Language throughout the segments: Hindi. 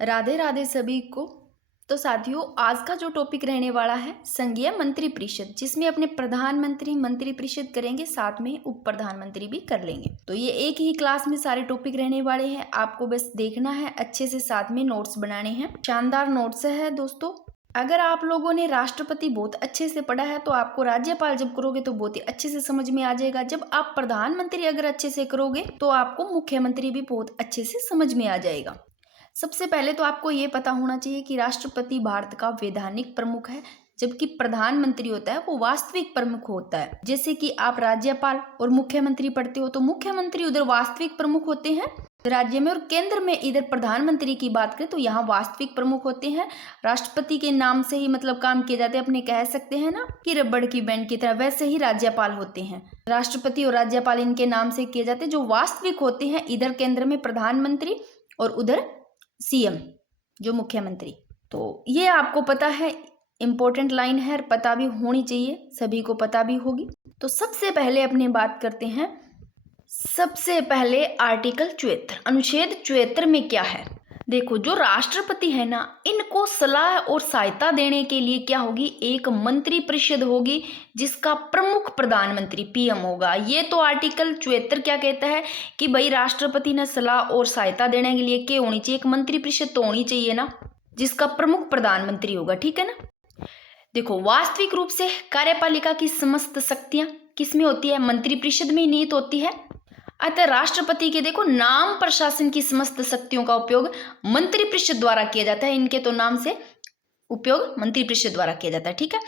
राधे राधे सभी को। तो साथियों, आज का जो टॉपिक रहने वाला है संघीय मंत्री परिषद, जिसमें अपने प्रधानमंत्री मंत्री परिषद करेंगे, साथ में उप प्रधानमंत्री भी कर लेंगे। तो ये एक ही क्लास में सारे टॉपिक रहने वाले हैं, आपको बस देखना है अच्छे से, साथ में नोट्स बनाने हैं। शानदार नोट्स है दोस्तों। अगर आप लोगों ने राष्ट्रपति बहुत अच्छे से पढ़ा है तो आपको राज्यपाल जब करोगे तो बहुत ही अच्छे से समझ में आ जाएगा। जब आप प्रधानमंत्री अगर अच्छे से करोगे तो आपको मुख्यमंत्री भी बहुत अच्छे से समझ में आ जाएगा। सबसे पहले तो आपको ये पता होना चाहिए कि राष्ट्रपति भारत का वैधानिक प्रमुख है, जबकि प्रधानमंत्री होता है वो वास्तविक प्रमुख होता है। जैसे कि आप राज्यपाल और मुख्यमंत्री पढ़ते हो तो मुख्यमंत्री उधर वास्तविक प्रमुख होते हैं राज्य में, और केंद्र में इधर प्रधानमंत्री की बात करें तो यहाँ वास्तविक प्रमुख होते हैं। राष्ट्रपति के नाम से ही मतलब काम किए जाते हैं, अपने कह सकते हैं ना कि रबड़ की बैंड की तरह, वैसे ही राज्यपाल होते हैं। राष्ट्रपति और राज्यपाल इनके नाम से किए जाते हैं। जो वास्तविक होते हैं इधर केंद्र में प्रधानमंत्री और उधर सीएम जो मुख्यमंत्री। तो ये आपको पता है, इंपॉर्टेंट लाइन है, पता भी होनी चाहिए, सभी को पता भी होगी। तो सबसे पहले अपने बात करते हैं, सबसे पहले आर्टिकल 74 अनुच्छेद 74 में क्या है। देखो, जो राष्ट्रपति है ना, इनको सलाह और सहायता देने के लिए क्या होगी, एक मंत्री परिषद होगी जिसका प्रमुख प्रधानमंत्री पीएम होगा। ये तो आर्टिकल 74 क्या कहता है कि भाई राष्ट्रपति ने सलाह और सहायता देने के लिए क्या होनी चाहिए, एक मंत्री परिषद तो होनी चाहिए ना, जिसका प्रमुख प्रधानमंत्री होगा। ठीक है ना। देखो, वास्तविक रूप से कार्यपालिका की समस्त शक्तियां किसमें होती है, मंत्री परिषद में निहित होती है। अतः राष्ट्रपति के देखो नाम प्रशासन की समस्त शक्तियों का उपयोग मंत्री परिषद द्वारा किया जाता है। इनके तो नाम से उपयोग मंत्री परिषद द्वारा किया जाता है। ठीक है।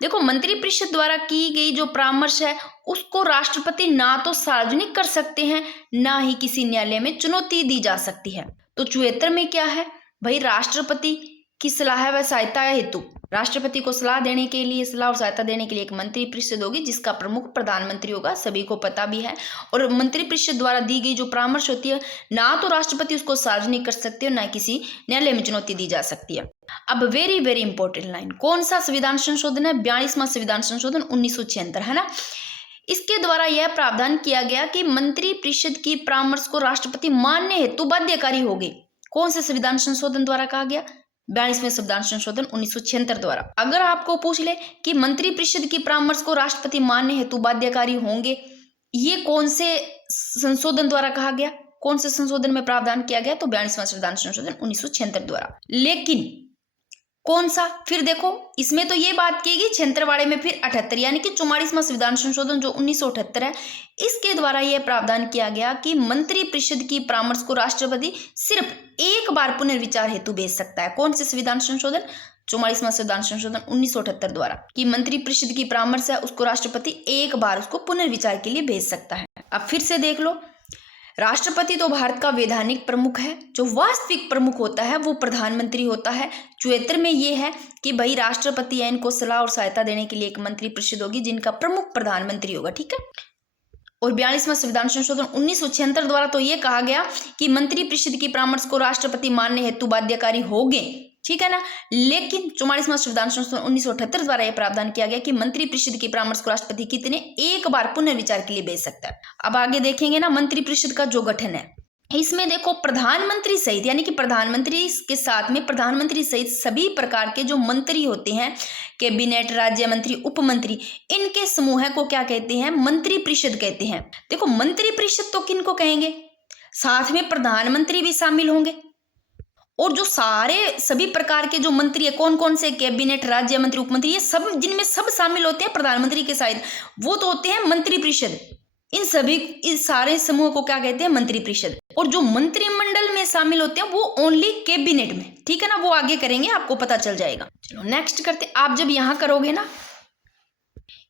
देखो, मंत्री परिषद द्वारा की गई जो परामर्श है उसको राष्ट्रपति ना तो सार्वजनिक कर सकते हैं, ना ही किसी न्यायालय में चुनौती दी जा सकती है। तो 74 में क्या है भाई, राष्ट्रपति की सलाह व सहायता हेतु राष्ट्रपति को सलाह देने के लिए, सलाह और सहायता देने के लिए एक मंत्री परिषद होगी जिसका प्रमुख प्रधानमंत्री होगा, सभी को पता भी है। और मंत्री परिषद द्वारा दी गई जो परामर्श होती है ना तो राष्ट्रपति उसको सार्वजनिक कर सकते हो, ना किसी न्यायालय में चुनौती दी जा सकती है। अब वेरी वेरी इंपॉर्टेंट लाइन, कौन सा संविधान संशोधन है, 42वां संविधान संशोधन 1976 है ना। इसके द्वारा यह प्रावधान किया गया कि मंत्री परिषद की परामर्श को राष्ट्रपति मानने हेतु बाध्यकारी होगी। कौन से संविधान संशोधन द्वारा कहा गया, 42वें संविधान संशोधन 1976 द्वारा। अगर आपको पूछ ले कि मंत्री परिषद की परामर्श को राष्ट्रपति मानने हेतु बाध्यकारी होंगे, ये कौन से संशोधन द्वारा कहा गया, कौन से संशोधन में प्रावधान किया गया, तो 42वां संविधान संशोधन 1976 द्वारा। लेकिन कौन सा, फिर देखो इसमें तो ये बात की गई 76 वाले में, फिर 78 यानी कि 44वां संविधान संशोधन जो 1978 है, इसके द्वारा यह प्रावधान किया गया कि मंत्री परिषद की परामर्श को राष्ट्रपति सिर्फ एक बार पुनर्विचार हेतु भेज सकता है। कौन से संविधान संशोधन, 44वां संविधान संशोधन 1978 द्वारा, कि मंत्री परिषद की परामर्श है उसको राष्ट्रपति एक बार उसको पुनर्विचार के लिए भेज सकता है। अब फिर से देख लो, राष्ट्रपति तो भारत का वैधानिक प्रमुख है, जो वास्तविक प्रमुख होता है वो प्रधानमंत्री होता है। 74 में ये है कि भाई राष्ट्रपति है, इनको सलाह और सहायता देने के लिए एक मंत्री परिषद होगी जिनका प्रमुख प्रधानमंत्री होगा। ठीक है। और 42वां संविधान संशोधन 1976 द्वारा तो ये कहा गया कि मंत्री परिषद की परामर्श को राष्ट्रपति मानने हेतु बाध्यकारी होंगे। ठीक है ना। लेकिन 44वां संविधान संशोधन 1978 द्वारा यह प्रावधान किया गया कि मंत्री परिषद की परामर्श को राष्ट्रपति कितने एक बार पुनर्विचार के लिए भेज सकता है। अब आगे देखेंगे ना मंत्री परिषद का जो गठन है, इसमें देखो प्रधानमंत्री सहित यानी कि प्रधानमंत्री के साथ में प्रधानमंत्री सहित सभी प्रकार के जो मंत्री होते हैं, कैबिनेट, राज्य मंत्री, उप मंत्री, इनके समूह को क्या कहते हैं, मंत्री परिषद कहते हैं। देखो, मंत्री परिषद तो किनको कहेंगे, साथ में प्रधानमंत्री भी शामिल होंगे, और जो सारे सभी प्रकार के जो मंत्री है, कौन कौन से, कैबिनेट, राज्य मंत्री, उप मंत्री, ये सब जिनमें सब शामिल होते हैं प्रधानमंत्री के साथ, वो तो होते हैं मंत्री परिषद। इस सारे समूह को क्या कहते हैं, मंत्री परिषद। और जो मंत्रिमंडल में शामिल होते हैं वो ओनली कैबिनेट में। ठीक है ना, वो आगे करेंगे, आपको पता चल जाएगा। चलो नेक्स्ट करते। आप जब यहाँ करोगे ना,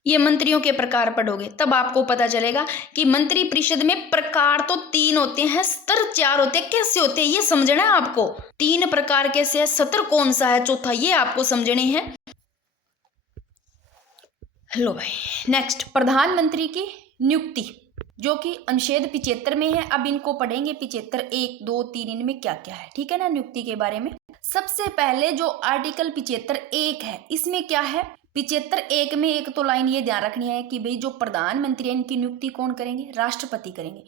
ये मंत्रियों के प्रकार पढ़ोगे, तब आपको पता चलेगा कि मंत्री परिषद में प्रकार तो 3 होते हैं, स्तर 4 होते हैं। कैसे होते हैं ये समझना है आपको, 3 प्रकार कैसे है, सत्र कौन सा है, चौथा, ये आपको समझने हैं। हेलो भाई, नेक्स्ट प्रधानमंत्री की नियुक्ति जो कि अनुच्छेद 75 में है। अब इनको पढ़ेंगे 75 1 2 3, इनमें क्या क्या है। ठीक है ना, नियुक्ति के बारे में। सबसे पहले जो आर्टिकल 75 1 है, इसमें क्या है, 75 1 में एक तो लाइन ये ध्यान रखनी है कि भाई जो प्रधानमंत्री है इनकी नियुक्ति कौन करेंगे, राष्ट्रपति करेंगे।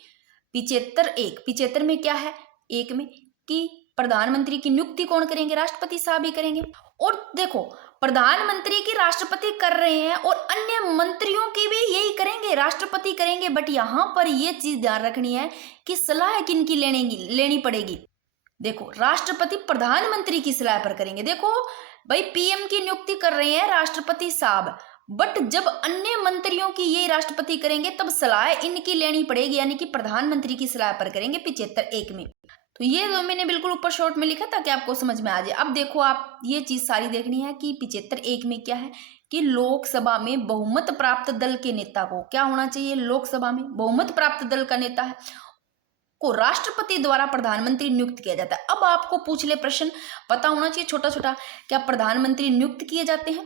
75 1 में क्या है, एक में कि प्रधानमंत्री की नियुक्ति कौन करेंगे? राष्ट्रपति साहब ही करेंगे। और देखो, प्रधानमंत्री की राष्ट्रपति कर रहे हैं और अन्य मंत्रियों की भी यही करेंगे, राष्ट्रपति करेंगे। बट यहाँ पर ये चीज ध्यान रखनी है कि सलाह किनकी लेनी पड़ेगी। देखो, राष्ट्रपति प्रधानमंत्री की सलाह पर करेंगे। देखो भाई, पीएम की नियुक्ति कर रहे हैं राष्ट्रपति साहब, बट जब अन्य मंत्रियों की ये राष्ट्रपति करेंगे तब सलाह इनकी लेनी पड़ेगी, यानी कि प्रधानमंत्री की सलाह पर करेंगे 75(1) में। तो ये जो मैंने बिल्कुल ऊपर शॉर्ट में लिखा था कि आपको समझ में आ जाए। अब देखो, आप ये चीज सारी देखनी है कि 75(1) में क्या है कि लोकसभा में बहुमत प्राप्त दल के नेता को क्या होना चाहिए? लोकसभा में बहुमत प्राप्त दल का नेता है को राष्ट्रपति द्वारा प्रधानमंत्री नियुक्त किया जाता है। अब आपको पूछ ले प्रश्न, पता होना चाहिए छोटा छोटा, क्या प्रधानमंत्री नियुक्त किए जाते हैं?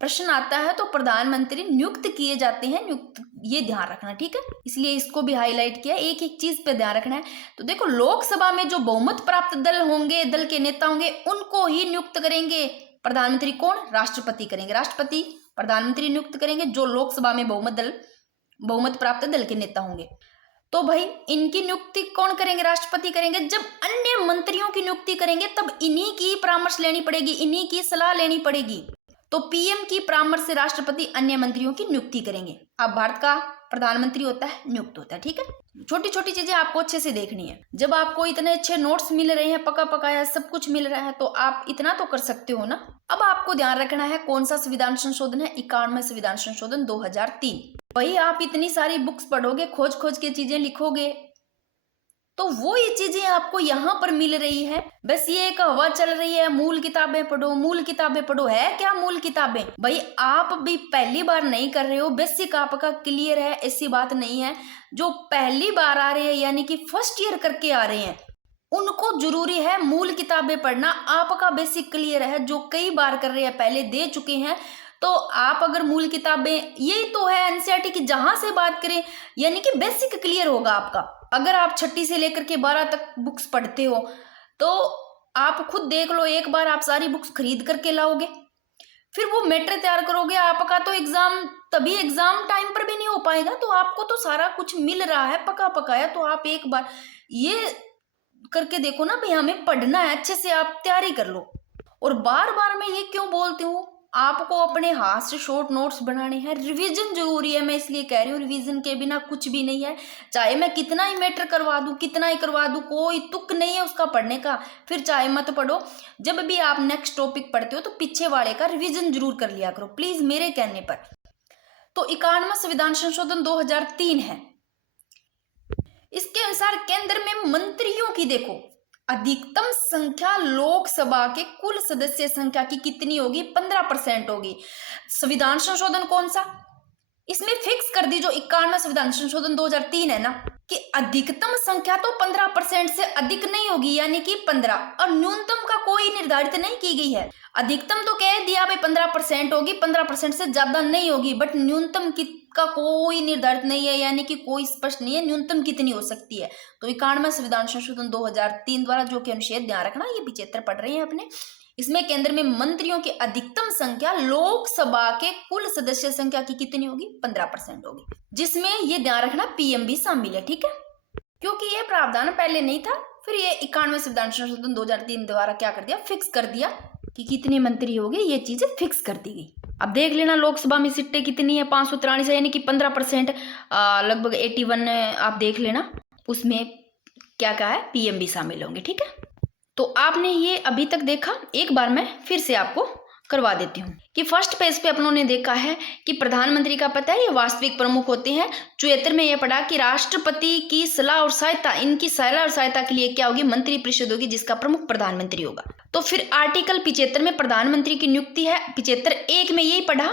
प्रश्न आता है तो प्रधानमंत्री नियुक्त किए जाते हैं, नियुक्त, ये ध्यान रखना, ठीक है। इसलिए इसको भी हाईलाइट किया, एक एक चीज पे ध्यान रखना है। तो देखो, लोकसभा में जो बहुमत प्राप्त दल होंगे, दल के नेता होंगे, उनको ही नियुक्त करेंगे प्रधानमंत्री। कौन? राष्ट्रपति करेंगे। राष्ट्रपति प्रधानमंत्री नियुक्त करेंगे जो लोकसभा में बहुमत प्राप्त दल के नेता होंगे। तो भाई, इनकी नियुक्ति कौन करेंगे? राष्ट्रपति करेंगे। जब अन्य मंत्रियों की नियुक्ति करेंगे तब इन्हीं की परामर्श लेनी पड़ेगी, इन्हीं की सलाह लेनी पड़ेगी। तो पीएम की परामर्श से राष्ट्रपति अन्य मंत्रियों की नियुक्ति करेंगे। अब भारत का प्रधानमंत्री होता है, नियुक्त होता है, ठीक है। छोटी छोटी चीजें आपको अच्छे से देखनी है। जब आपको इतने अच्छे नोट्स मिल रहे हैं, पका पकाया सब कुछ मिल रहा है, तो आप इतना तो कर सकते हो ना। अब आपको ध्यान रखना है कौन सा संविधान संशोधन है? 91वां संविधान संशोधन 2003। भाई, आप इतनी सारी बुक्स पढ़ोगे, खोज खोज के चीजें लिखोगे, तो वो ये चीजें आपको यहाँ पर मिल रही है। बस ये एक हवा चल रही है, मूल किताबें पढ़ो, मूल किताबें पढ़ो। है क्या मूल किताबें? भाई, आप भी पहली बार नहीं कर रहे हो, बेसिक आपका क्लियर है, ऐसी बात नहीं है। जो पहली बार आ रहे हैं, यानी कि फर्स्ट ईयर करके आ रहे हैं, उनको जरूरी है मूल किताबें पढ़ना। आपका बेसिक क्लियर है, जो कई बार कर रहे हैं, पहले दे चुके हैं, तो आप अगर मूल किताबें, यही तो है एनसीईआरटी की, जहां से बात करें, यानी कि बेसिक क्लियर होगा आपका। अगर आप 6ठी से लेकर के 12 तक बुक्स पढ़ते हो, तो आप खुद देख लो, एक बार आप सारी बुक्स खरीद करके लाओगे, फिर वो मैटर तैयार करोगे, आपका तो एग्जाम तभी एग्जाम टाइम पर भी नहीं हो पाएगा। तो आपको तो सारा कुछ मिल रहा है पका पकाया, तो आप एक बार ये करके देखो ना भाई, हमें पढ़ना है, अच्छे से आप तैयारी कर लो। और बार बार मैं ये क्यों बोलती हूँ, आपको अपने हाथ से शॉर्ट नोट्स बनाने हैं, रिवीजन जरूरी है। मैं इसलिए कह रही हूँ, रिवीजन के बिना कुछ भी नहीं है। चाहे मैं कितना ही मैटर करवा दूं, कितना ही करवा दूं, कोई तुक नहीं है उसका पढ़ने का। फिर चाहे मत पढ़ो, जब भी आप नेक्स्ट टॉपिक पढ़ते हो तो पीछे वाले का रिवीजन जरूर कर लिया करो, प्लीज, मेरे कहने पर। तो 91वां संविधान संशोधन 2003 है। इसके अनुसार केंद्र में मंत्रियों की देखो अधिकतम संख्या लोकसभा के कुल सदस्य संख्या की कितनी होगी? 15% होगी। संविधान संशोधन कौन सा? इसमें फिक्स कर दी, जो 91वां संविधान संशोधन 2003 है ना, कि अधिकतम संख्या तो 15% से अधिक नहीं होगी, यानी कि 15, और न्यूनतम का कोई निर्धारित नहीं की गई है। अधिकतम तो कह दिया भाई 15% होगी, 15% से ज्यादा नहीं होगी, बट न्यूनतम का कोई निर्धारित नहीं है, यानी कि कोई स्पष्ट नहीं है न्यूनतम कितनी हो सकती है। तो 91वां संविधान संशोधन 2003 द्वारा जो कि अनुच्छेद, ध्यान रखना, ये 75 पढ़ रहे हैं अपने, इसमें केंद्र में मंत्रियों की अधिकतम संख्या लोकसभा के कुल सदस्य संख्या की कितनी होगी? 15% होगी, जिसमें ये ध्यान रखना पीएम भी शामिल है, ठीक है। क्योंकि ये प्रावधान पहले नहीं था, फिर ये 91वें संविधान संशोधन 2003 द्वारा क्या कर दिया? फिक्स कर दिया कि कितने मंत्री होंगे, ये चीजें फिक्स कर दी गई। अब देख लेना, लोकसभा में सीटें कितनी है? 543 है, यानी कि 15%, लगभग 81 आप देख लेना, उसमें क्या क्या है? पीएम भी शामिल होंगे, ठीक है। तो आपने ये अभी तक देखा, एक बार मैं फिर से आपको करवा देती हूँ कि फर्स्ट पेज पे अपनों ने देखा है कि प्रधानमंत्री का पता है ये वास्तविक प्रमुख होते हैं। 74 में ये पढ़ा कि राष्ट्रपति की सलाह और सहायता, इनकी सलाह और सहायता के लिए क्या होगी? मंत्री परिषद होगी, जिसका प्रमुख प्रधानमंत्री होगा। तो फिर आर्टिकल 75 में प्रधानमंत्री की नियुक्ति है। 75(1) में यही पढ़ा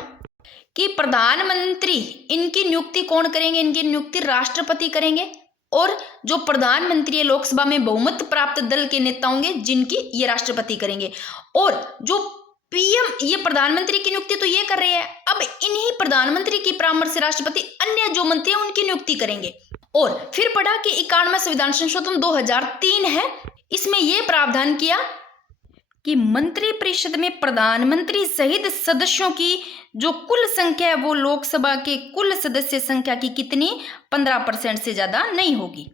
कि प्रधानमंत्री, इनकी नियुक्ति कौन करेंगे? इनकी नियुक्ति राष्ट्रपति करेंगे, और जो प्रधानमंत्री है लोकसभा में बहुमत प्राप्त दल के नेता होंगे, जिनकी ये राष्ट्रपति करेंगे। और जो पीएम, ये प्रधानमंत्री की नियुक्ति तो ये कर रहे हैं, अब इन्हीं प्रधानमंत्री की परामर्श से राष्ट्रपति अन्य जो मंत्री हैं उनकी नियुक्ति करेंगे। और फिर पढ़ा कि 91वां संविधान संशोधन 2003 है, इसमें यह प्रावधान किया कि मंत्री परिषद में प्रधानमंत्री सहित सदस्यों की जो कुल संख्या है वो लोकसभा के कुल सदस्य संख्या की कितनी? 15% से ज्यादा नहीं होगी।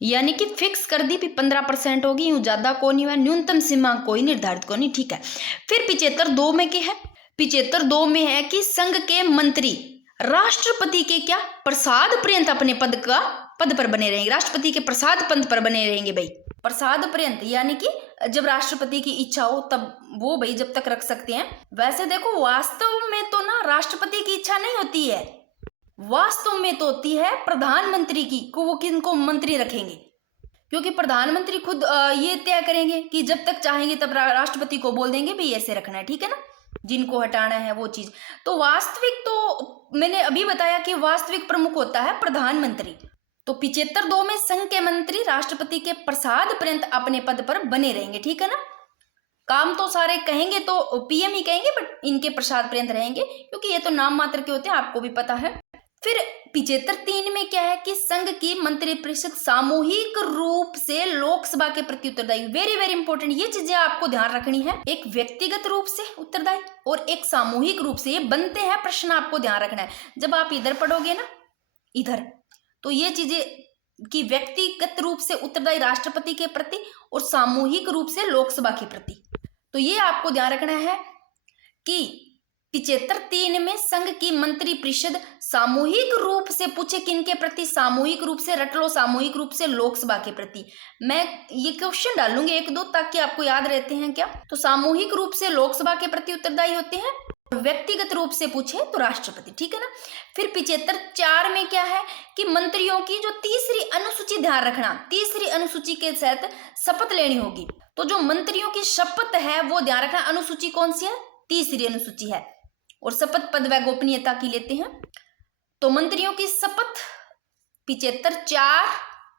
यानी कि फिक्स कर दी भी 15% होगी, यूं ज्यादा को नहीं हुआ, न्यूनतम सीमा कोई निर्धारित को नहीं, ठीक है। फिर 75(2) में क्या है, 75(2) में है कि संघ के मंत्री राष्ट्रपति के क्या प्रसाद पर्यंत अपने पद पर बने रहेंगे, राष्ट्रपति के प्रसाद पद पर बने रहेंगे भाई, प्रसाद पर्यंत, यानी कि जब राष्ट्रपति की इच्छा हो तब वो भाई जब तक रख सकते हैं। वैसे देखो वास्तव में तो ना राष्ट्रपति की इच्छा नहीं होती है, वास्तव में तो होती है प्रधानमंत्री की, को वो किनको मंत्री रखेंगे, क्योंकि प्रधानमंत्री खुद ये तय करेंगे कि जब तक चाहेंगे तब राष्ट्रपति को बोल देंगे भाई ऐसे रखना है, ठीक है ना, जिनको हटाना है वो चीज। तो वास्तविक तो मैंने अभी बताया कि वास्तविक प्रमुख होता है प्रधानमंत्री। तो 75(2) में संघ के मंत्री राष्ट्रपति के प्रसाद पर्यंत अपने पद पर बने रहेंगे, ठीक है ना। काम तो सारे कहेंगे तो पीएम ही कहेंगे, बट इनके प्रसाद पर्यंत रहेंगे क्योंकि ये तो नाम मात्र के होते हैं, आपको भी पता है। फिर 75(3) में क्या है कि संघ की मंत्रिपरिषद सामूहिक रूप से लोकसभा के प्रति उत्तरदायी, वेरी वेरी इंपॉर्टेंट, ये चीजें आपको ध्यान रखनी है, एक व्यक्तिगत रूप से उत्तरदायी और एक सामूहिक रूप से, ये बनते हैं प्रश्न, आपको ध्यान रखना है। जब आप इधर पढ़ोगे ना इधर, तो ये चीजें कि व्यक्तिगत रूप से उत्तरदायी राष्ट्रपति के प्रति और सामूहिक रूप से लोकसभा के प्रति, तो ये आपको ध्यान रखना है कि 75(3) में संघ की मंत्रिपरिषद सामूहिक रूप से पूछे किनके प्रति, सामूहिक रूप से रट लो, सामूहिक रूप से लोकसभा के प्रति। मैं ये क्वेश्चन डालूंगी 1-2 ताकि आपको याद रहते हैं क्या। तो सामूहिक रूप से लोकसभा के प्रति उत्तरदायी होते हैं, व्यक्तिगत रूप से पूछे तो राष्ट्रपति, ठीक है ना। फिर 75(4) में क्या है कि मंत्रियों की जो तीसरी अनुसूची, ध्यान रखना, तीसरी अनुसूची के तहत शपथ लेनी होगी। तो जो मंत्रियों की शपथ है वो ध्यान रखना, अनुसूची कौन सी है, तीसरी अनुसूची है, और शपथ पद व गोपनीयता की लेते हैं। तो मंत्रियों की शपथ 75(4)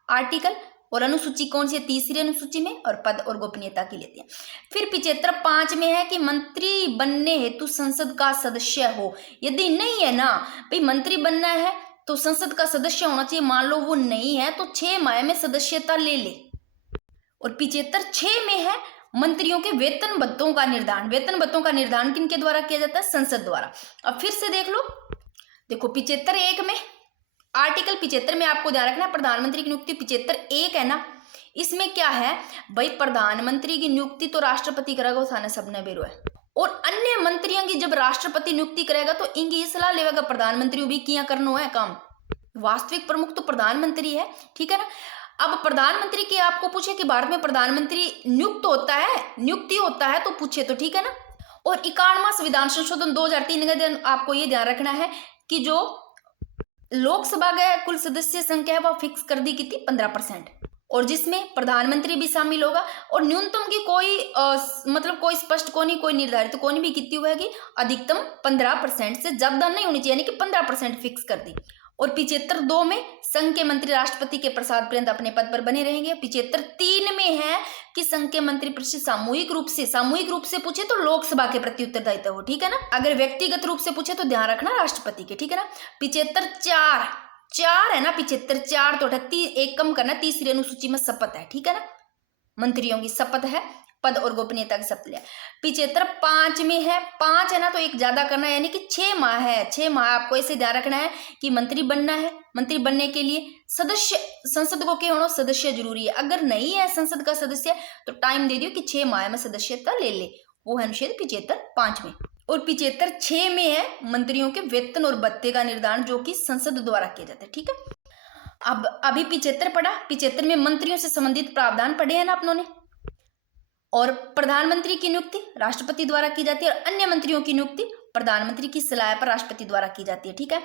आर्टिकल, और अनुसूची कौन सी है, तीसरी अनुसूची में, और पद और गोपनीयता की लेते हैं। फिर 75(5) में है कि मंत्री बनने हेतु संसद का सदस्य हो, यदि नहीं है ना भाई मंत्री बनना है तो संसद का सदस्य होना चाहिए, मान लो वो नहीं है तो 6 माह में सदस्यता ले ले। और 75(6) में है मंत्रियों के वेतन भत्तों का निर्धारण, वेतन भत्तों का निर्धारण किनके द्वारा किया जाता है, संसद द्वारा। अब फिर से देख लो, देखो 75(1) में, आर्टिकल 75 में आपको ध्यान रखना प्रधानमंत्री की नियुक्ति 75(1) है ना, इसमें क्या है भाई, प्रधानमंत्री की नियुक्ति तो राष्ट्रपति करेगा, थाने सबने बेरो है, और अन्य मंत्रियों की जब राष्ट्रपति नियुक्ति करेगा तो इनकी ये सलाह लेगा प्रधानमंत्री भी किया करना है काम, वास्तविक प्रमुख तो प्रधानमंत्री है, ठीक है ना। अब प्रधानमंत्री की आपको पूछे कि भारत में प्रधानमंत्री नियुक्त होता है, नियुक्ति होता है तो पूछे तो ठीक है ना। और 51वां संविधान संशोधन 2003 का दिन आपको ये ध्यान रखना है कि जो लोकसभा का कुल सदस्य संख्या है वह फिक्स कर दी कितनी, 15%, और जिसमें प्रधानमंत्री भी शामिल होगा, और न्यूनतम की कोई मतलब कोई स्पष्ट कोनी, कोई निर्धारित कोनी भी कितनी होगी, अधिकतम 15% से ज्यादा नहीं होनी चाहिए, यानी कि 15% फिक्स कर दी। और 75(2) में संघ के मंत्री राष्ट्रपति के प्रसाद पर्यंत अपने पद पर बने रहेंगे। 75(3) में है कि संघ के मंत्रिपरिषद सामूहिक रूप से पूछे तो लोकसभा के प्रति उत्तरदायित्व हो, ठीक है ना। अगर व्यक्तिगत रूप से पूछे तो ध्यान रखना राष्ट्रपति के, ठीक है ना। 75(4) है ना, 75(4) तो 1 कम करना, तीसरी अनुसूची में शपथ है, ठीक है ना, मंत्रियों की शपथ है, पद और गोपनीयता की शपथ लिया। 75(5) में है, 5 है ना तो 1 ज्यादा करना है, यानी कि 6 माह है, 6 माह आपको ऐसे ध्यान रखना है कि मंत्री बनना है, मंत्री बनने के लिए सदस्य संसद को क्या होना, सदस्य जरूरी है। अगर नहीं है संसद का सदस्य तो टाइम दे दियो कि 6 माह में सदस्यता ले ले, वो है अनुच्छेद 75(5) में। और 75(6) में है मंत्रियों के वेतन और भत्ते का निर्धारण जो कि संसद द्वारा किया जाता है, ठीक है। अब अभी 75 पढ़ा, 75 में मंत्रियों से संबंधित प्रावधान पढ़े हैं ना अपनों ने, और प्रधानमंत्री की नियुक्ति राष्ट्रपति द्वारा की जाती है, और अन्य मंत्रियों की नियुक्ति प्रधानमंत्री की सलाह पर राष्ट्रपति द्वारा की जाती है, ठीक है।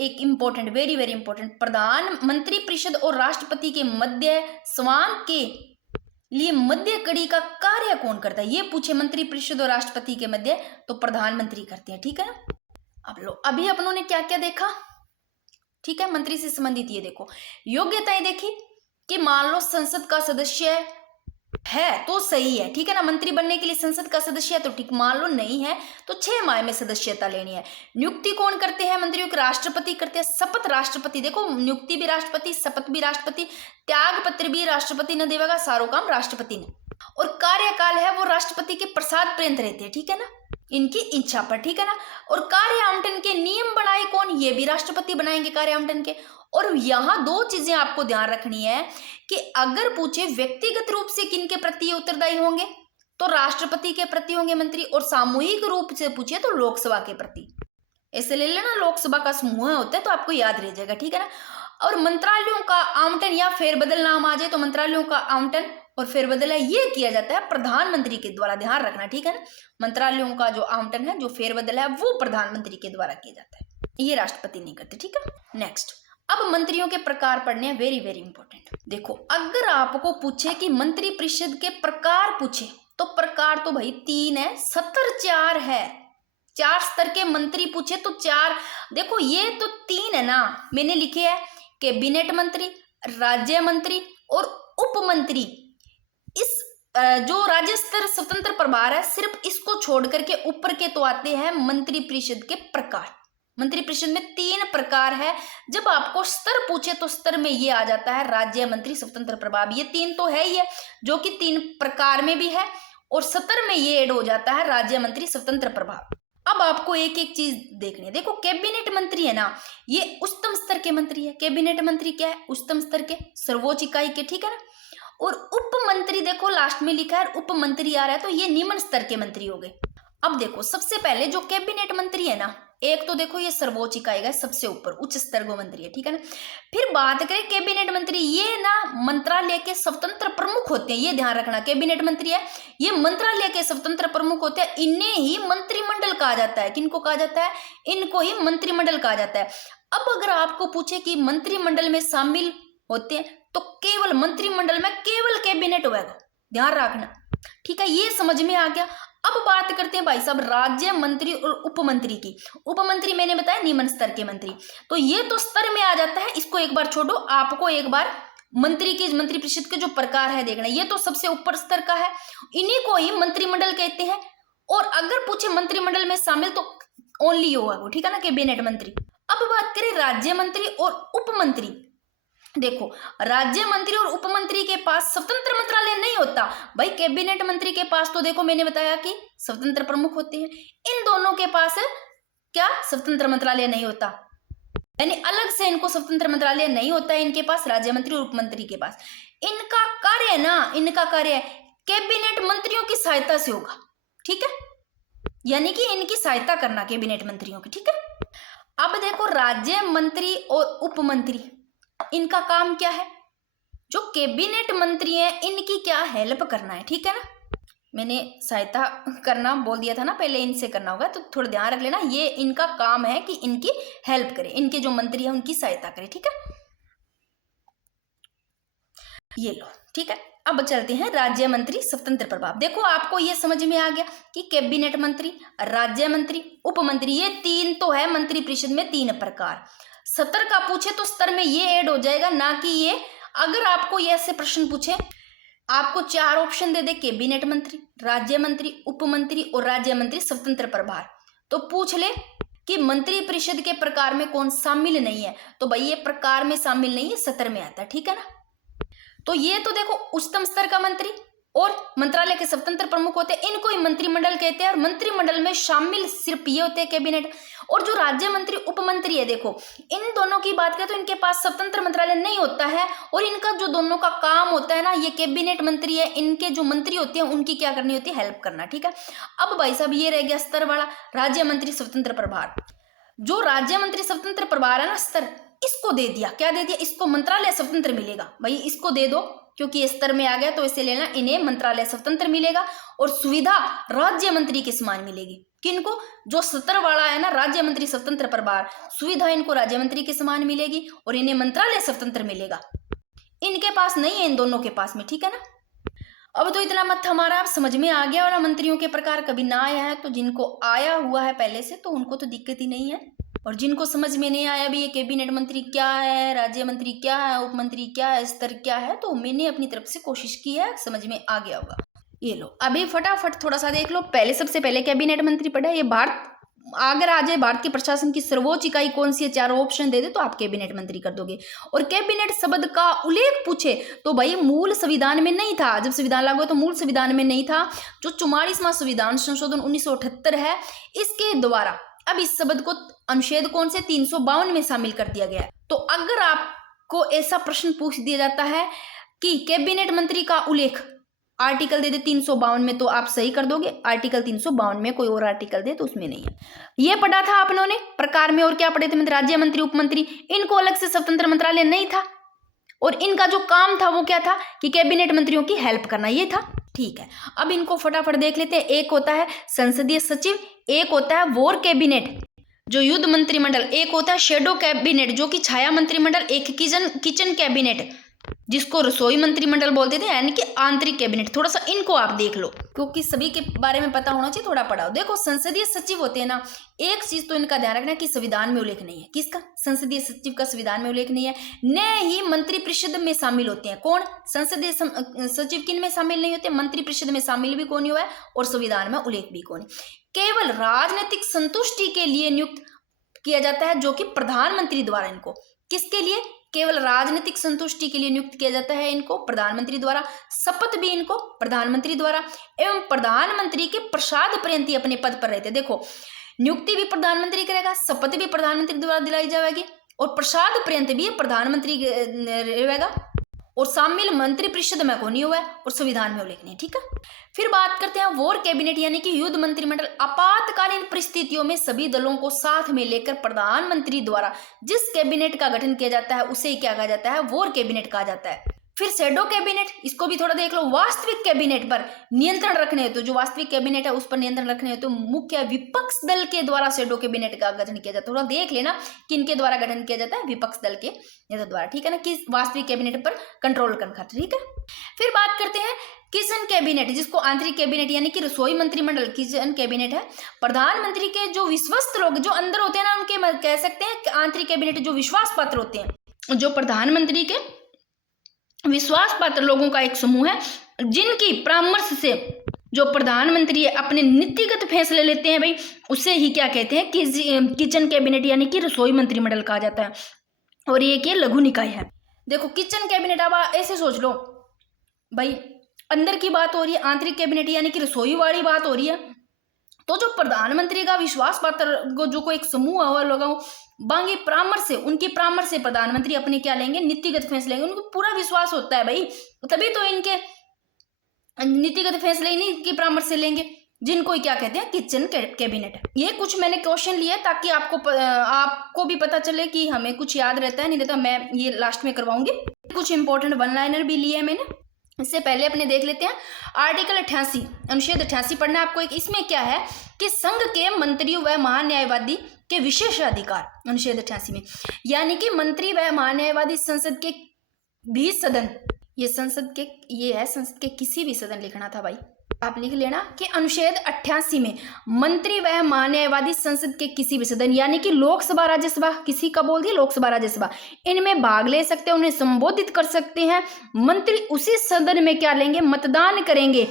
एक इंपॉर्टेंट, वेरी वेरी इंपॉर्टेंट, प्रधानमंत्री परिषद और राष्ट्रपति के मध्य संवाद के लिए मध्य कड़ी का कार्य कौन करता है, ये पूछे मंत्री परिषद और राष्ट्रपति के मध्य, तो प्रधानमंत्री करते हैं, ठीक है ना। अब लो, अभी अपनों ने क्या क्या देखा, ठीक है, मंत्री से संबंधित ये देखो, योग्यताएं देखी कि मान लो संसद का सदस्य है तो सही है, ठीक है ना, मंत्री बनने के लिए संसद का सदस्य है तो ठीक, मान लो नहीं है तो 6 माह में सदस्यता लेनी है। नियुक्ति कौन करते हैं मंत्रियों के, राष्ट्रपति करते हैं। शपथ राष्ट्रपति, देखो नियुक्ति भी राष्ट्रपति, शपथ भी राष्ट्रपति, त्याग पत्र भी राष्ट्रपति ने देगा, सारो काम राष्ट्रपति ने, और कार्यकाल है वो राष्ट्रपति के प्रसाद पर्यंत रहते हैं, ठीक है ना, इनकी इच्छा पर, ठीक है ना। और कार्य आवंटन के नियम बनाए कौन, ये भी राष्ट्रपति बनाएंगे कार्य आवंटन के, और यहाँ दो चीजें आपको ध्यान रखनी है कि अगर पूछे व्यक्तिगत रूप से किन के प्रति उत्तरदायी होंगे तो राष्ट्रपति के प्रति होंगे मंत्री, और सामूहिक रूप से पूछे तो लोकसभा के प्रति। ऐसे ले लेना, लोकसभा का समूह होता है तो आपको याद रह जाएगा, ठीक है ना। और मंत्रालयों का आवंटन या फेरबदल नाम आ जाए तो मंत्रालयों का आवंटन और फेरबदल है ये किया जाता है प्रधानमंत्री के द्वारा, ध्यान रखना, ठीक है ना। मंत्रालयों का जो आवंटन है, जो फेरबदल है, वो प्रधानमंत्री के द्वारा किया जाता है, ये राष्ट्रपति नहीं करते, ठीक है। नेक्स्ट, अब मंत्रियों के प्रकार पढ़ने हैं, वेरी वेरी इंपॉर्टेंट। देखो, अगर आपको पूछे कि मंत्री परिषद के प्रकार पूछे तो प्रकार तो भाई 3 है, सतर 4 है। 4 स्तर के मंत्री पूछे तो 4, देखो ये तो 3 है ना, मैंने लिखे है कैबिनेट मंत्री, राज्य मंत्री और उप मंत्री। इस जो राज्य स्तर स्वतंत्र प्रभार है, सिर्फ इसको छोड़ करके ऊपर के तो आते हैं मंत्री परिषद के प्रकार। मंत्री परिषद में 3 प्रकार है। जब आपको स्तर पूछे तो स्तर में ये आ जाता है राज्य मंत्री स्वतंत्र प्रभार, ये 3 तो है ही है, जो कि 3 प्रकार में भी है, और सतर में ये ऐड हो जाता है राज्य मंत्री स्वतंत्र प्रभार। अब आपको एक एक चीज देखनी है। देखो, कैबिनेट मंत्री है ना, ये उच्चतम स्तर के मंत्री है। कैबिनेट मंत्री क्या है? उच्चतम स्तर के, सर्वोच्च इकाई के, ठीक है ना। और उप मंत्री देखो लास्ट में लिखा है उप मंत्री आ रहा है, तो ये निम्न स्तर के मंत्री हो गए। अब देखो, सबसे पहले जो कैबिनेट मंत्री है ना, एक तो देखो ये सर्वोच्च इकाई का सबसे ऊपर उच्च स्तर का मंत्री है, ठीक है ना। फिर बात करें कैबिनेट मंत्री, ये ना मंत्रालय के स्वतंत्र प्रमुख होते हैं, ये ध्यान रखना। कैबिनेट मंत्री है, ये मंत्रालय के स्वतंत्र प्रमुख होते हैं, इन्हें ही मंत्रिमंडल कहा जाता है। किनको कहा जाता है? इनको ही मंत्रिमंडल कहा जाता है। अब अगर आपको पूछे कि मंत्रिमंडल में शामिल होते हैं तो केवल मंत्रिमंडल में केवल कैबिनेट होगा, ध्यान रखना, ठीक है। ये समझ में आ गया। अब बात करते हैं भाई साहब राज्य मंत्री और उप मंत्री की। उप मंत्री मैंने बताया निम्न स्तर के मंत्री, तो ये तो स्तर में आ जाता है, इसको एक बार छोड़ो, आपको एक बार मंत्री की मंत्री परिषद के जो प्रकार है देखना, ये तो सबसे ऊपर स्तर का है, इन्हीं को ही मंत्रिमंडल कहते हैं। और अगर पूछे मंत्रिमंडल में शामिल तो ओनली होगा वो, ठीक है ना, कैबिनेट मंत्री। अब बात करें राज्य मंत्री और उप मंत्री। देखो, राज्य मंत्री और उप मंत्री के पास स्वतंत्र मंत्रालय नहीं होता भाई। कैबिनेट मंत्री के पास तो देखो मैंने बताया कि स्वतंत्र प्रमुख होते हैं, इन दोनों के पास क्या स्वतंत्र मंत्रालय नहीं होता, यानी अलग से इनको स्वतंत्र मंत्रालय नहीं होता है इनके पास, राज्य मंत्री और उप मंत्री के पास। इनका कार्य है ना, इनका कार्य कैबिनेट मंत्रियों की सहायता से होगा, ठीक है, यानी कि इनकी सहायता करना कैबिनेट मंत्रियों की, ठीक है। अब देखो, राज्य मंत्री और उप मंत्री, इनका काम क्या है? जो कैबिनेट मंत्री हैं इनकी क्या हेल्प करना है, ठीक है ना। मैंने सहायता करना बोल दिया था ना पहले, इनसे करना होगा, तो थोड़ा ध्यान रख लेना, ये इनका काम है कि इनकी हेल्प करे, इनके जो मंत्री हैं उनकी सहायता करे, ठीक है। ये लो, ठीक है। अब चलते हैं राज्य मंत्री स्वतंत्र प्रभाव। देखो, आपको ये समझ में आ गया कि कैबिनेट मंत्री, राज्य मंत्री, उप मंत्री, ये 3 तो है मंत्री परिषद में 3 प्रकार। सतर का पूछे तो स्तर में ये ऐड हो जाएगा, ना कि ये। अगर आपको ये ऐसे प्रश्न पूछे, आपको 4 ऑप्शन दे दे, कैबिनेट मंत्री, राज्य मंत्री, उप मंत्री और राज्य मंत्री स्वतंत्र प्रभार, तो पूछ ले कि मंत्री परिषद के प्रकार में कौन शामिल नहीं है, तो भाई ये प्रकार में शामिल नहीं है, सतर में आता है, ठीक है ना। तो ये तो देखो उच्चतम स्तर का मंत्री और मंत्रालय के स्वतंत्र प्रमुख होते हैं, इनको ही मंत्रिमंडल कहते हैं। और मंत्रिमंडल में शामिल सिर्फ ये होते हैं कैबिनेट। और जो राज्य मंत्री उप मंत्री है, देखो इन दोनों की बात करें तो इनके पास स्वतंत्र मंत्रालय नहीं होता है, और इनका जो दोनों का काम होता है ना, ये कैबिनेट मंत्री है, इनके जो मंत्री होते हैं उनकी क्या करनी होती है? हेल्प करना, ठीक है। अब भाई साहब ये रह गया स्तर वाला राज्य मंत्री स्वतंत्र प्रभार। जो राज्य मंत्री स्वतंत्र प्रभार है ना स्तर, इसको दे दिया, क्या दे दिया? इसको मंत्रालय स्वतंत्र मिलेगा भाई, इसको दे दो, क्योंकि ये स्तर में आ गया तो इसे लेना, इन्हें मंत्रालय स्वतंत्र मिलेगा और सुविधा राज्य मंत्री के समान मिलेगी। किनको? जो सतर वाला है ना राज्य मंत्री स्वतंत्र प्रभार, सुविधा इनको राज्य मंत्री के समान मिलेगी और इन्हें मंत्रालय स्वतंत्र मिलेगा। इनके पास नहीं है, इन दोनों के पास में, ठीक है ना। अब तो इतना मत हमारा आप समझ में आ गया। और मंत्रियों के प्रकार कभी ना आया है तो जिनको आया हुआ है पहले से तो उनको तो दिक्कत ही नहीं है, और जिनको समझ में नहीं आया भी ये कैबिनेट मंत्री क्या है, राज्य मंत्री क्या है, उप मंत्री क्या है, स्तर क्या है, तो मैंने अपनी तरफ से कोशिश की है, समझ में आ गया होगा। ये लो, अभी फटाफट थोड़ा सा देख लो। पहले सबसे पहले कैबिनेट मंत्री पढ़ा, ये भारत अगर आ जाए भारत के प्रशासन की सर्वोच्च इकाई कौन सी है, 4 ऑप्शन दे दे तो आप कैबिनेट मंत्री कर दोगे। और कैबिनेट शब्द का उल्लेख पूछे तो भाई मूल संविधान में नहीं था, जब संविधान लागू हुआ तो मूल संविधान में नहीं था। जो 44वां संविधान संशोधन 1978 है, इसके द्वारा अब इस शब्द को अनुच्छेद कौन से 352 में शामिल कर दिया गया है। तो अगर आपको ऐसा प्रश्न पूछ दिया जाता है कि कैबिनेट मंत्री का उल्लेख आर्टिकल दे दे 352 में, तो आप सही कर दोगे आर्टिकल 352 में, कोई और आर्टिकल दे तो उसमें नहीं है। ये पढ़ा था आप लोगों ने प्रकार में, और क्या पढ़े थे राज्य मंत्री, उप मंत्री, इनको अलग से स्वतंत्र मंत्रालय नहीं था, और इनका जो काम था वो क्या था कि कैबिनेट मंत्रियों की हेल्प करना, ये था। ठीक है, अब इनको फटाफट देख लेते हैं। एक होता है संसदीय सचिव, एक होता है वॉर कैबिनेट जो युद्ध मंत्रिमंडल, एक होता है शेडो कैबिनेट जो कि छाया मंत्रिमंडल, एक किचन कैबिनेट जिसको रसोई मंत्रिमंडल बोलते थे, यानी कि आंतरिक कैबिनेट। थोड़ा सा इनको आप देख लो क्योंकि सभी के बारे में पता होना चाहिए, थोड़ा पढ़ाओ। देखो संसदीय सचिव होते हैं ना, एक चीज तो इनका ध्यान रखना कि संविधान में उल्लेख नहीं है। किसका? संसदीय सचिव का संविधान में उल्लेख नहीं है, न ही मंत्रिपरिषद में शामिल होते हैं। कौन? संसदीय सचिव किन में शामिल नहीं होते? मंत्रिपरिषद में शामिल भी कौन नहीं हुआ है, और संविधान में उल्लेख भी कौन है। केवल राजनीतिक संतुष्टि के लिए नियुक्त किया जाता है, जो कि प्रधानमंत्री द्वारा इनको, किसके लिए? केवल राजनीतिक संतुष्टि के लिए नियुक्त किया जाता है इनको प्रधानमंत्री द्वारा। शपथ भी इनको प्रधानमंत्री द्वारा, एवं प्रधानमंत्री के प्रसाद पर्यंत ही अपने पद पर रहते। देखो नियुक्ति भी प्रधानमंत्री करेगा, शपथ भी प्रधानमंत्री द्वारा दिलाई जाएगी, और प्रसाद पर्यंत भी प्रधानमंत्री रहेगा, और शामिल मंत्रिपरिषद में को नहीं हुआ है, और संविधान में उल्लेख नहीं। ठीक है, फिर बात करते हैं वॉर कैबिनेट यानी कि युद्ध मंत्रिमंडल। आपातकालीन परिस्थितियों में सभी दलों को साथ में लेकर प्रधानमंत्री द्वारा जिस कैबिनेट का गठन किया जाता है उसे क्या कहा जाता है? वॉर कैबिनेट कहा जाता है। फिर शैडो कैबिनेट, इसको भी थोड़ा देख लो। वास्तविक कैबिनेट पर नियंत्रण रखने हेतु, जो वास्तविक कैबिनेट है उस पर नियंत्रण रखने हेतु मुख्य विपक्ष दल के द्वारा शैडो कैबिनेट का गठन किया जाता है। थोड़ा देख लेना किनके द्वारा गठन किया जाता है? विपक्ष दल के नेता द्वारा। ठीक है ना, कि वास्तविक कैबिनेट पर कंट्रोल करना। ठीक है, फिर बात करते हैं किचन कैबिनेट, जिसको आंतरिक कैबिनेट यानी कि रसोई मंत्रिमंडल किचन कैबिनेट है। प्रधानमंत्री के जो विश्वस्त लोग जो अंदर होते हैं ना, उनके कह सकते हैं आंतरिक कैबिनेट जो विश्वास पात्र होते हैं, जो प्रधानमंत्री के विश्वास पात्र लोगों का एक समूह है, जिनकी परामर्श से जो प्रधानमंत्री अपने नीतिगत फैसले लेते हैं भाई, उसे ही क्या कहते हैं कि किचन कैबिनेट यानी कि रसोई मंत्रिमंडल कहा जाता है। और ये कि लघु निकाय है। देखो किचन कैबिनेट, अब ऐसे सोच लो भाई, अंदर की बात हो रही है, आंतरिक कैबिनेट यानी कि रसोई वाली बात हो रही है, तो जो प्रधानमंत्री का विश्वास पात्र जो कोई एक समूह हुआ लोगों, बाकी परामर्श से, उनकी परामर्श से प्रधानमंत्री अपने क्या लेंगे? नीतिगत फैसले लेंगे। उनको पूरा विश्वास होता है भाई, तभी तो इनके नीतिगत फैसले इन्हीं की परामर्श से लेंगे, जिनको क्या कहते हैं? Kitchen cabinet. ये कुछ मैंने क्वेश्चन लिए ताकि आपको भी पता चले कि हमें कुछ याद रहता है, नहीं रहता मैं ये लास्ट में करवाऊंगी। कुछ इंपॉर्टेंट वन लाइनर भी लिए हैं मैंने, इससे पहले अपने देख लेते हैं आर्टिकल 88 अनुच्छेद 88 पढ़ना है आपको। एक इसमें क्या है कि संघ के मंत्रियों व महान्यायवादी के विशेष अधिकार, अनुच्छेद 88 में, यानी कि मंत्री व महान्यायवादी संसद के भी सदन, ये संसद के, ये है संसद के किसी भी सदन, लिखना था भाई आप लिख लेना कि अनुच्छेद 88 में मंत्री व महान्यायवादी संसद के किसी भी सदन यानी कि लोकसभा राज्यसभा, किसी का बोल दिया लोकसभा राज्यसभा, इनमें भाग ले सकते हैं, उन्हें संबोधित कर सकते हैं। मंत्री उसी सदन में क्या लेंगे? मतदान करेंगे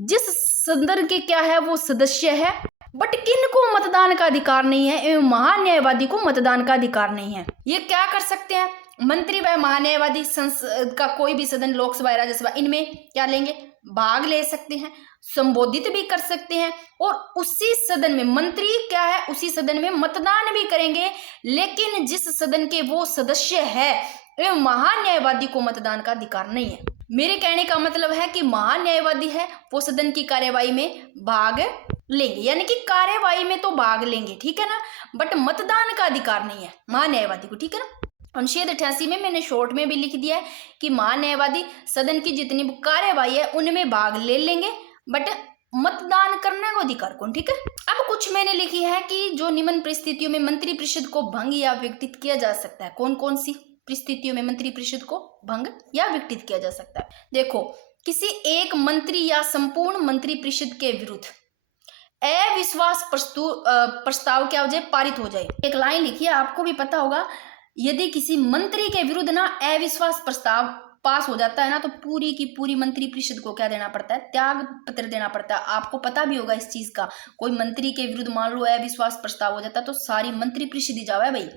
जिस सदन के क्या है वो सदस्य है, बट किनको मतदान का अधिकार नहीं है, एवं महान्यायवादी को मतदान का अधिकार नहीं है। ये क्या कर सकते हैं? मंत्री व महान्यायवादी संसद का कोई भी सदन, लोकसभा राज्यसभा, इनमें क्या लेंगे? भाग ले सकते हैं, संबोधित भी कर सकते हैं, और उसी सदन में मंत्री क्या है? उसी सदन में मतदान भी करेंगे, लेकिन जिस सदन के वो सदस्य है एवं महान्यायवादी को मतदान का अधिकार नहीं है। मेरे कहने का मतलब है कि महान्यायवादी है वो सदन की कार्यवाही में भाग लेंगे, यानी कि कार्यवाही में तो भाग लेंगे, ठीक है ना, बट मतदान का अधिकार नहीं है महान्यायवादी को। ठीक है ना, अनुच्छेद 88 में मैंने शॉर्ट में भी लिख दिया है कि महान्यायवादी सदन की जितनी कार्यवाही है उनमें भाग ले लेंगे, बट मतदान करने का अधिकार कौन? ठीक है, अब कुछ मैंने लिखी है कि जो निम्न परिस्थितियों में मंत्रिपरिषद को भंग या विघटित किया जा सकता है। कौन कौन सी परिस्थितियों में मंत्रिपरिषद को भंग या विघटित किया जा सकता है? देखो, किसी एक मंत्री या संपूर्ण मंत्रिपरिषद के विरुद्ध अविश्वास प्रस्ताव क्या हो जाए? पारित हो जाए। एक लाइन लिखिए, आपको भी पता होगा, यदि किसी मंत्री के विरुद्ध ना अविश्वास प्रस्ताव पास हो जाता है ना, तो पूरी की पूरी मंत्रिपरिषद को क्या देना पड़ता है? त्याग पत्र देना पड़ता है। आपको पता भी होगा इस चीज का, कोई मंत्री के विरुद्ध मान लो अविश्वास प्रस्ताव हो जाता है तो सारी मंत्रिपरिषद ही जावे भाई,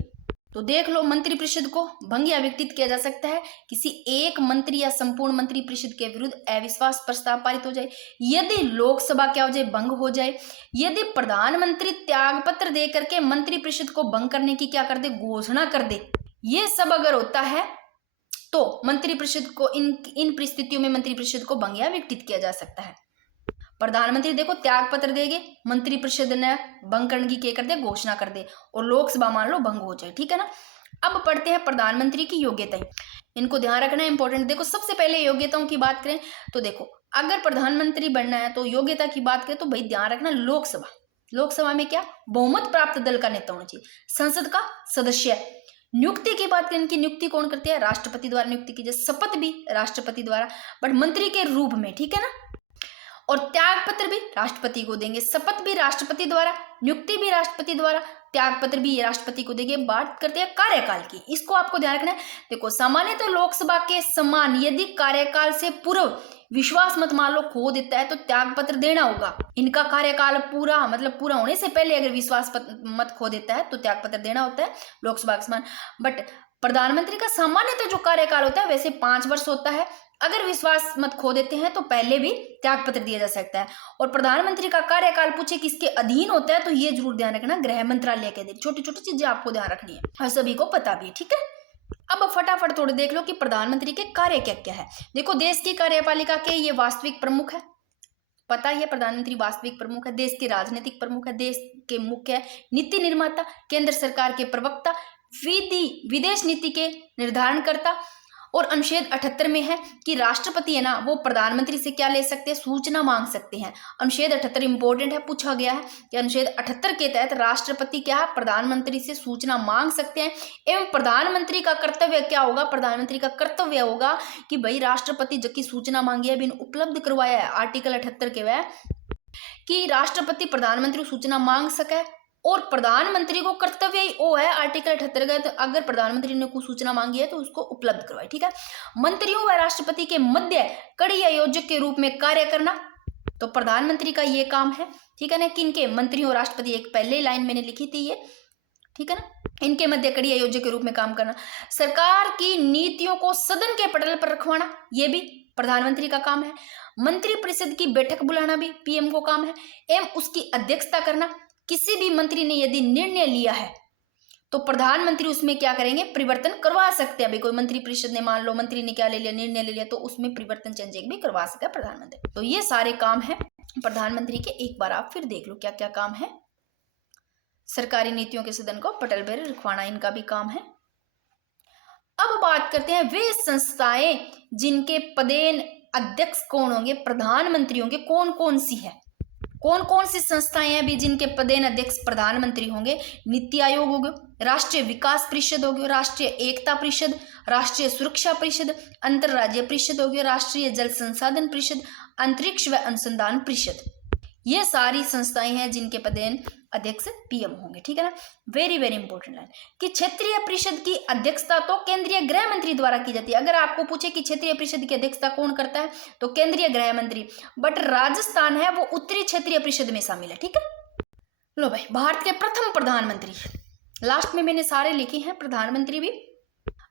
तो देख लो, मंत्रिपरिषद को भंग या विघटित किया जा सकता है किसी एक मंत्री या संपूर्ण मंत्रिपरिषद के विरुद्ध अविश्वास प्रस्ताव पारित हो जाए, यदि लोकसभा क्या हो जाए, भंग हो जाए, यदि प्रधानमंत्री त्याग पत्र दे करके मंत्रिपरिषद को भंग करने की क्या कर दे, घोषणा कर दे। ये सब अगर होता है तो मंत्रिपरिषद को इन परिस्थितियों में मंत्रिपरिषद को भंग या विघटित किया जा सकता है। प्रधानमंत्री देखो त्याग पत्र देंगे, मंत्रिपरिषद ने भंग करने की क्या कर दे, घोषणा कर दे, और लोकसभा मान लो भंग हो जाए, ठीक है ना। अब पढ़ते हैं प्रधानमंत्री की योग्यताएं, इनको ध्यान रखना है, इंपॉर्टेंट। देखो सबसे पहले योग्यताओं की बात करें तो देखो, अगर प्रधानमंत्री बनना है तो योग्यता की बात करें तो भाई ध्यान रखना, लोकसभा में क्या, बहुमत प्राप्त दल का नेता होना चाहिए, संसद का सदस्य। नियुक्ति की बात करें, इनकी नियुक्ति कौन करती है, राष्ट्रपति द्वारा नियुक्ति की जाए, शपथ भी राष्ट्रपति द्वारा, बट मंत्री के रूप में, ठीक है ना। और त्याग पत्र भी राष्ट्रपति को देंगे, शपथ भी राष्ट्रपति द्वारा, नियुक्ति भी राष्ट्रपति द्वारा, त्याग पत्र भी ये राष्ट्रपति को देंगे। बात करते हैं कार्यकाल की, इसको आपको ध्यान रखना है। देखो सामान्य तो लोकसभा के समान यदि कार्यकाल से पूर्व विश्वास मत मान लो खो देता है तो त्याग पत्र देना होगा। इनका कार्यकाल पूरा मतलब पूरा होने से पहले अगर विश्वास मत खो देता है तो त्याग पत्र देना होता है लोकसभा के समान। बट प्रधानमंत्री का सामान्य तो जो कार्यकाल होता है वैसे 5 वर्ष होता है, अगर विश्वास मत खो देते हैं तो पहले भी त्याग पत्र दिया जा सकता है। और प्रधानमंत्री का कार्यकाल पूछे किसके अधीन होता है तो ये जरूर ध्यान रखना, गृह मंत्रालय के अधीन। छोटी छोटी चीजें आपको ध्यान रखनी है और सभी को पता भी है, ठीक है। अब फटाफट थोड़े देख लो कि प्रधानमंत्री के कार्य क्या क्या है। देखो देश की कार्यपालिका के ये वास्तविक प्रमुख है, पता ही है, प्रधानमंत्री वास्तविक प्रमुख है, देश के राजनीतिक प्रमुख है, देश के मुख्य नीति निर्माता, केंद्र सरकार के प्रवक्ता, विदेश नीति के निर्धारण करता। और अनुच्छेद 78 में है कि राष्ट्रपति है ना वो प्रधानमंत्री से क्या ले सकते हैं, सूचना मांग सकते हैं। अनुच्छेद 78 इंपॉर्टेंट है, पूछा गया है कि अनुच्छेद 78 के तहत राष्ट्रपति क्या है, प्रधानमंत्री से सूचना मांग सकते हैं। एवं प्रधानमंत्री का कर्तव्य क्या होगा, प्रधानमंत्री का कर्तव्य होगा कि भाई राष्ट्रपति जब की सूचना मांगी है बिन उपलब्ध करवाया है, आर्टिकल 78 के वह कि राष्ट्रपति प्रधानमंत्री को सूचना मांग सके। और प्रधानमंत्री को कर्तव्य ही वो है आर्टिकल 78 का, तो अगर प्रधानमंत्री ने कोई सूचना मांगी है तो उसको उपलब्ध करवाए, ठीक है। मंत्रियों व राष्ट्रपति के मध्य कड़ी आयोजक के रूप में कार्य करना, तो प्रधानमंत्री का ये काम है, ठीक है ना। किनके, मंत्रियों और राष्ट्रपति, एक पहले लाइन मैंने लिखी थी ये, ठीक है ना, इनके मध्य कड़ी आयोजक के रूप में काम करना। सरकार की नीतियों को सदन के पटल पर रखवाना, ये भी प्रधानमंत्री का काम है। मंत्रिपरिषद की बैठक बुलाना भी पीएम को काम है, एवं उसकी अध्यक्षता करना। किसी भी मंत्री ने यदि निर्णय लिया है तो प्रधानमंत्री उसमें क्या करेंगे, परिवर्तन करवा सकते हैं। अभी कोई मंत्रिपरिषद ने मान लो मंत्री ने क्या ले लिया, निर्णय ले लिया, तो उसमें परिवर्तन चेंजिंग भी करवा सकता है प्रधानमंत्री। तो ये सारे काम है प्रधानमंत्री के, एक बार आप फिर देख लो क्या क्या काम है। सरकारी नीतियों के सदन को पटल पर रखवाना इनका भी काम है। अब बात करते हैं वे संस्थाएं जिनके पदेन अध्यक्ष कौन होंगे, प्रधानमंत्री होंगे, कौन कौन सी है, कौन कौन सी संस्थाएं हैं भी जिनके पदेन अध्यक्ष प्रधानमंत्री होंगे। नीति आयोग होगा, राष्ट्रीय विकास परिषद होगी, राष्ट्रीय एकता परिषद, राष्ट्रीय सुरक्षा परिषद, अंतरराज्यीय परिषद होगी, राष्ट्रीय जल संसाधन परिषद, अंतरिक्ष व अनुसंधान परिषद। ये सारी संस्थाएं हैं जिनके पदेन अध्यक्ष पीएम होंगे, ठीक है ना। वेरी वेरी इंपॉर्टेंट लाइन कि क्षेत्रीय परिषद की अध्यक्षता तो केंद्रीय गृह मंत्री द्वारा की जाती है। अगर आपको पूछे कि क्षेत्रीय परिषद की अध्यक्षता कौन करता है तो केंद्रीय गृह मंत्री, बट राजस्थान है वो उत्तरी क्षेत्रीय परिषद में शामिल है, ठीक है। लो भाई, भारत के प्रथम प्रधानमंत्री, लास्ट में मैंने सारे लिखे हैं प्रधानमंत्री भी।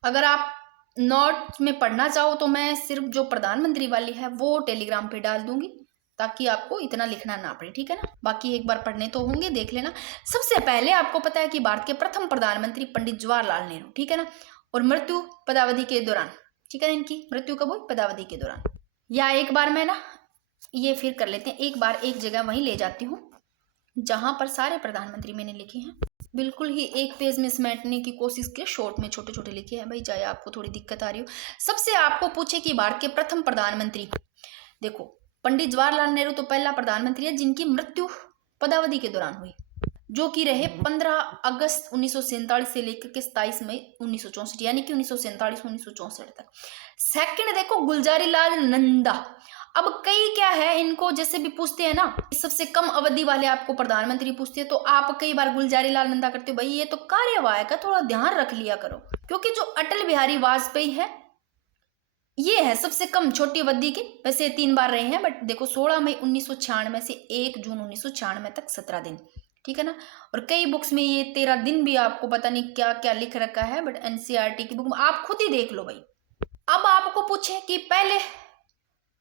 अगर आप नोट में पढ़ना चाहो तो मैं सिर्फ जो प्रधानमंत्री वाली है वो टेलीग्राम पे डाल दूंगी ताकि आपको इतना लिखना ना पड़े, ठीक है ना। बाकी एक बार पढ़ने तो होंगे, देख लेना। सबसे पहले आपको पता है कि भारत के प्रथम प्रधानमंत्री पंडित जवाहरलाल नेहरू, ठीक है ना। और मृत्यु पदावधि के दौरान, ठीक है ना, इनकी मृत्यु कब हुई, पदावधि के दौरान। या एक बार मैं ना ये फिर कर लेते हैं, एक बार एक जगह वहीं ले जाती हूँ जहां पर सारे प्रधानमंत्री मैंने लिखे हैं। बिल्कुल ही एक पेज में समेटने की कोशिश की, शॉर्ट में छोटे छोटे लिखे हैं भाई, चाहे आपको थोड़ी दिक्कत आ रही हो। सबसे आपको पूछे कि भारत के प्रथम प्रधानमंत्री, देखो पंडित जवाहरलाल नेहरू तो पहला प्रधानमंत्री है जिनकी मृत्यु पदावधि के दौरान हुई, जो कि रहे 15 अगस्त 1947 से लेकर के 27 मई 1964, यानी कि 1947-1964 तक। सेकंड देखो गुलजारीलाल नंदा। अब कई क्या है, इनको जैसे भी पूछते हैं ना, सबसे कम अवधि वाले आपको प्रधानमंत्री पूछते हैं तो आप कई बार गुलजारीलाल नंदा करते हो। भाई ये तो कार्यवाहक है, थोड़ा ध्यान रख लिया करो, क्योंकि जो अटल बिहारी वाजपेयी है ये है सबसे कम छोटी अवधि के। वैसे 3 बार रहे हैं, बट देखो 16 मई 1996 से 1 जून 1996 तक 17 दिन, ठीक है ना। और कई बुक्स में ये 13 दिन भी आपको पता नहीं क्या क्या लिख रखा है, बट एनसीईआरटी की बुक में आप खुद ही देख लो भाई। अब आपको पूछे कि पहले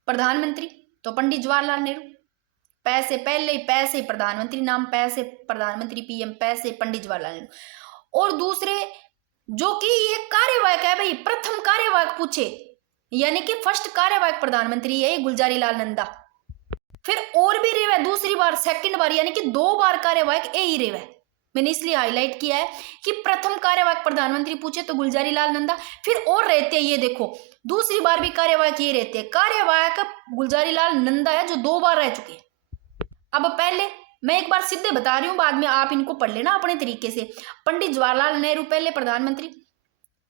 प्रधानमंत्री तो पंडित जवाहरलाल नेहरू, पैसे पहले ही पैसे प्रधानमंत्री नाम, पैसे प्रधानमंत्री पीएम, पैसे पंडित जवाहरलाल नेहरू। और दूसरे जो कि ये कार्यवाहक है भाई, प्रथम कार्यवाहक पूछे, यानी कि फर्स्ट कार्यवाहक प्रधानमंत्री है गुलजारी लाल नंदा। फिर और भी रेव है दूसरी बार, सेकंड बार, यानी कि 2 बार कार्यवाहक ए ही रेव है। मैंने इसलिए हाईलाइट किया है कि प्रथम कार्यवाहक प्रधानमंत्री पूछे तो गुलजारी लाल नंदा। फिर और रहते हैं, ये देखो दूसरी बार भी कार्यवाहक ये रहते हैं, कार्यवाहक गुलजारी लाल नंदा है जो 2 बार रह चुके हैं। अब पहले मैं एक बार सीधे बता रही हूं, बाद में आप इनको पढ़ लेना अपने तरीके से। पंडित जवाहरलाल नेहरू पहले प्रधानमंत्री,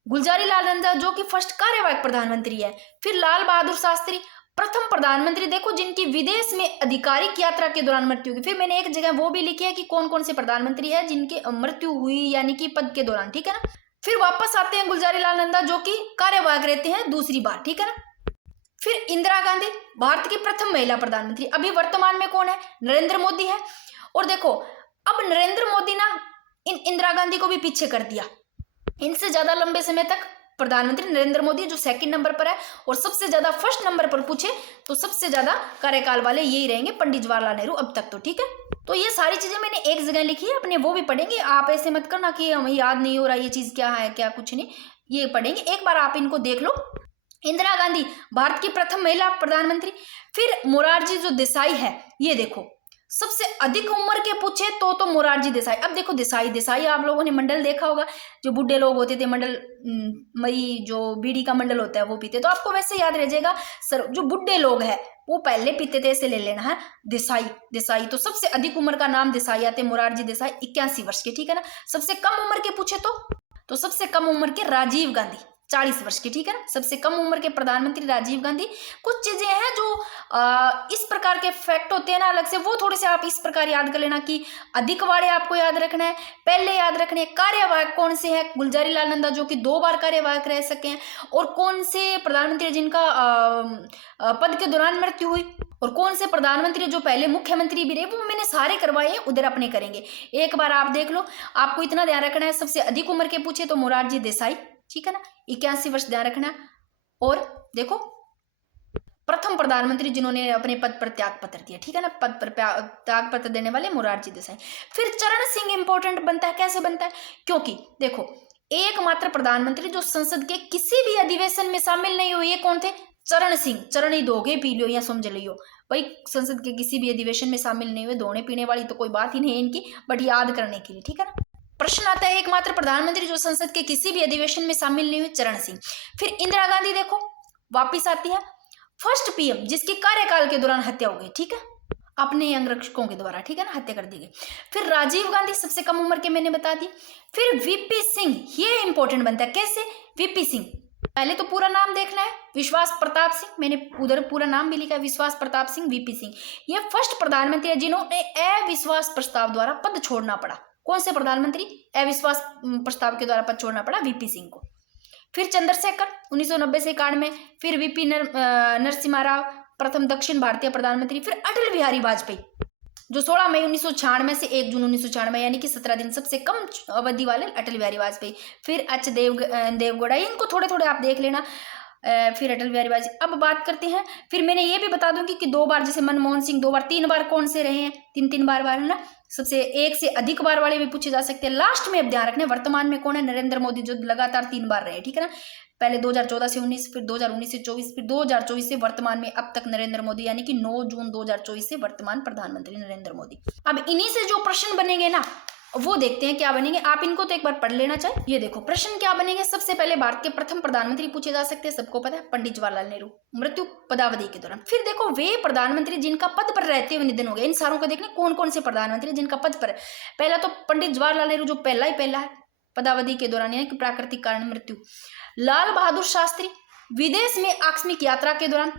गुलजारी लाल नंदा जो कि फर्स्ट कार्यवाहक प्रधानमंत्री है। फिर लाल बहादुर शास्त्री प्रथम प्रधानमंत्री, देखो जिनकी विदेश में आधिकारिक यात्रा के दौरान मृत्यु हुई। फिर मैंने एक जगह वो भी लिखी है कि कौन कौन से प्रधानमंत्री है जिनकी मृत्यु हुई यानी कि पद के दौरान, ठीक है ना। फिर वापस आते हैं गुलजारी लाल नंदा जो कि कार्यवाहक रहते हैं दूसरी बार, ठीक है ना। फिर इंदिरा गांधी भारत की प्रथम महिला प्रधानमंत्री, अभी वर्तमान में कौन है, नरेंद्र मोदी है। और देखो अब नरेंद्र मोदी ना इंदिरा गांधी को भी पीछे कर दिया, इनसे ज्यादा लंबे समय तक प्रधानमंत्री नरेंद्र मोदी जो सेकंड नंबर पर है। और सबसे ज्यादा फर्स्ट नंबर पर पूछे तो सबसे ज्यादा कार्यकाल वाले यही रहेंगे पंडित जवाहरलाल नेहरू अब तक तो, ठीक है। तो ये सारी चीजें मैंने एक जगह लिखी है, अपने वो भी पढ़ेंगे, आप ऐसे मत करना कि हमें याद नहीं हो रहा ये चीज क्या है क्या कुछ नहीं, ये पढ़ेंगे एक बार, आप इनको देख लो। इंदिरा गांधी भारत की प्रथम महिला प्रधानमंत्री। फिर मोरारजी जो देसाई है, ये देखो सबसे अधिक उम्र के पूछे तो मोरारजी देसाई। अब देखो देसाई आप लोगों ने मंडल देखा होगा, जो बुढ़े लोग होते थे मंडल, मई जो बीड़ी का मंडल होता है वो पीते, तो आपको वैसे याद रह जाएगा सर, जो बुढ़े लोग हैं वो पहले पीते थे, ऐसे ले लेना है देसाई। तो सबसे अधिक उम्र का नाम देसाई आते, मोरारजी देसाई 81 वर्ष के, ठीक है ना। सबसे कम उम्र के पूछे तो सबसे कम उम्र के राजीव गांधी 40 वर्ष के, ठीक है ना। सबसे कम उम्र के प्रधानमंत्री राजीव गांधी। कुछ चीजें हैं जो इस प्रकार के फैक्ट होते हैं ना अलग से, वो थोड़े से आप इस प्रकार याद कर लेना कि अधिक वाले आपको याद रखना है, पहले याद रखने। कार्यवाहक कौन से है, गुलजारी लाल नंदा जो कि 2 बार कार्यवाहक रह सके हैं। और कौन से प्रधानमंत्री जिनका पद के दौरान मृत्यु हुई, और कौन से प्रधानमंत्री जो पहले मुख्यमंत्री भी रहे, वो मैंने सारे करवाए हैं, उधर अपने करेंगे। एक बार आप देख लो, आपको इतना ध्यान रखना है, सबसे अधिक उम्र के पूछे तो मोरारजी देसाई, ठीक है ना, 81 वर्ष ध्यान रखना। और देखो प्रथम प्रधानमंत्री जिन्होंने अपने पद पर त्याग पत्र दिया, ठीक है ना, पद पर त्याग पत्र देने वाले मोरारजी देसाई। फिर चरण सिंह इंपॉर्टेंट बनता है, कैसे बनता है, क्योंकि देखो एकमात्र प्रधानमंत्री जो संसद के किसी भी अधिवेशन में शामिल नहीं हुए, ये कौन थे, चरण सिंह। चरण ही दोगे पी लियो या समझ लियो भाई, संसद के किसी भी अधिवेशन में शामिल नहीं हुए, धोने पीने वाली तो कोई बात ही नहीं है इनकी, बट याद करने के लिए, ठीक है ना। प्रश्न आता है एकमात्र प्रधानमंत्री जो संसद के किसी भी अधिवेशन में शामिल नहीं हुए, चरण सिंह। फिर इंदिरा गांधी देखो वापिस आती है, फर्स्ट पीएम जिसकी कार्यकाल के दौरान हत्या हो गई, ठीक है, अपने अंगरक्षकों के द्वारा, ठीक है ना, हत्या कर दी गई। फिर राजीव गांधी सबसे कम उम्र के, मैंने बता दी। फिर वीपी सिंह, ये इंपॉर्टेंट बनता है, कैसे, वीपी सिंह पहले तो पूरा नाम देखना है, विश्वास प्रताप सिंह, मैंने उधर पूरा नाम भी लिखा है, विश्वास प्रताप सिंह, वीपी सिंह। ये फर्स्ट प्रधानमंत्री है जिन्होंने अविश्वास प्रस्ताव द्वारा पद छोड़ना पड़ा। कौन से प्रधानमंत्री, अविश्वास प्रस्ताव के द्वारा पद छोड़ना पड़ा, वीपी सिंह को। फिर चंद्रशेखर 1990 से 91 में। फिर वीपी नरसिम्हा राव प्रथम दक्षिण भारतीय प्रधानमंत्री। फिर अटल बिहारी वाजपेयी जो 16 मई 1996 से 1 जून 1996 यानी कि 17 दिन, सबसे कम अवधि वाले अटल बिहारी वाजपेयी। फिर एच देवगौड़ा, इनको थोड़े थोड़े आप देख लेना। फिर अटल बिहारी वाजपेयी। अब बात करते हैं, फिर मैंने ये भी बता दूंगी कि 2 बार जैसे मनमोहन सिंह 2 बार, 3 बार कौन से रहे हैं, 3 बार है ना। सबसे 1 से अधिक बार वाले भी पूछे जा सकते हैं। लास्ट में अब ध्यान रखना वर्तमान में कौन है, नरेंद्र मोदी जो लगातार 3 बार रहे, ठीक है ना। पहले 2014 से 19, फिर 2019 से 24, फिर 2024 से वर्तमान में अब तक नरेंद्र मोदी, यानी कि 9 जून 2024 से वर्तमान प्रधानमंत्री नरेंद्र मोदी। अब इन्हीं से जो प्रश्न बनेंगे ना वो देखते हैं क्या बनेंगे, आप इनको तो एक बार पढ़ लेना चाहिए। ये देखो प्रश्न क्या बनेंगे, सबसे पहले भारत के प्रथम प्रधानमंत्री पूछे जा सकते हैं, सबको पता है, पंडित जवाहरलाल नेहरू, मृत्यु पदावधि के दौरान। फिर देखो वे प्रधानमंत्री जिनका पद पर रहते हुए निधन हो गया, इन सारों को देखने कौन कौन से प्रधानमंत्री जिनका पद पर। पहला तो पंडित जवाहरलाल नेहरू जो पहला है पदावधि के दौरान, यानी कि प्राकृतिक कारण मृत्यु। लाल बहादुर शास्त्री विदेश में आकस्मिक यात्रा के दौरान,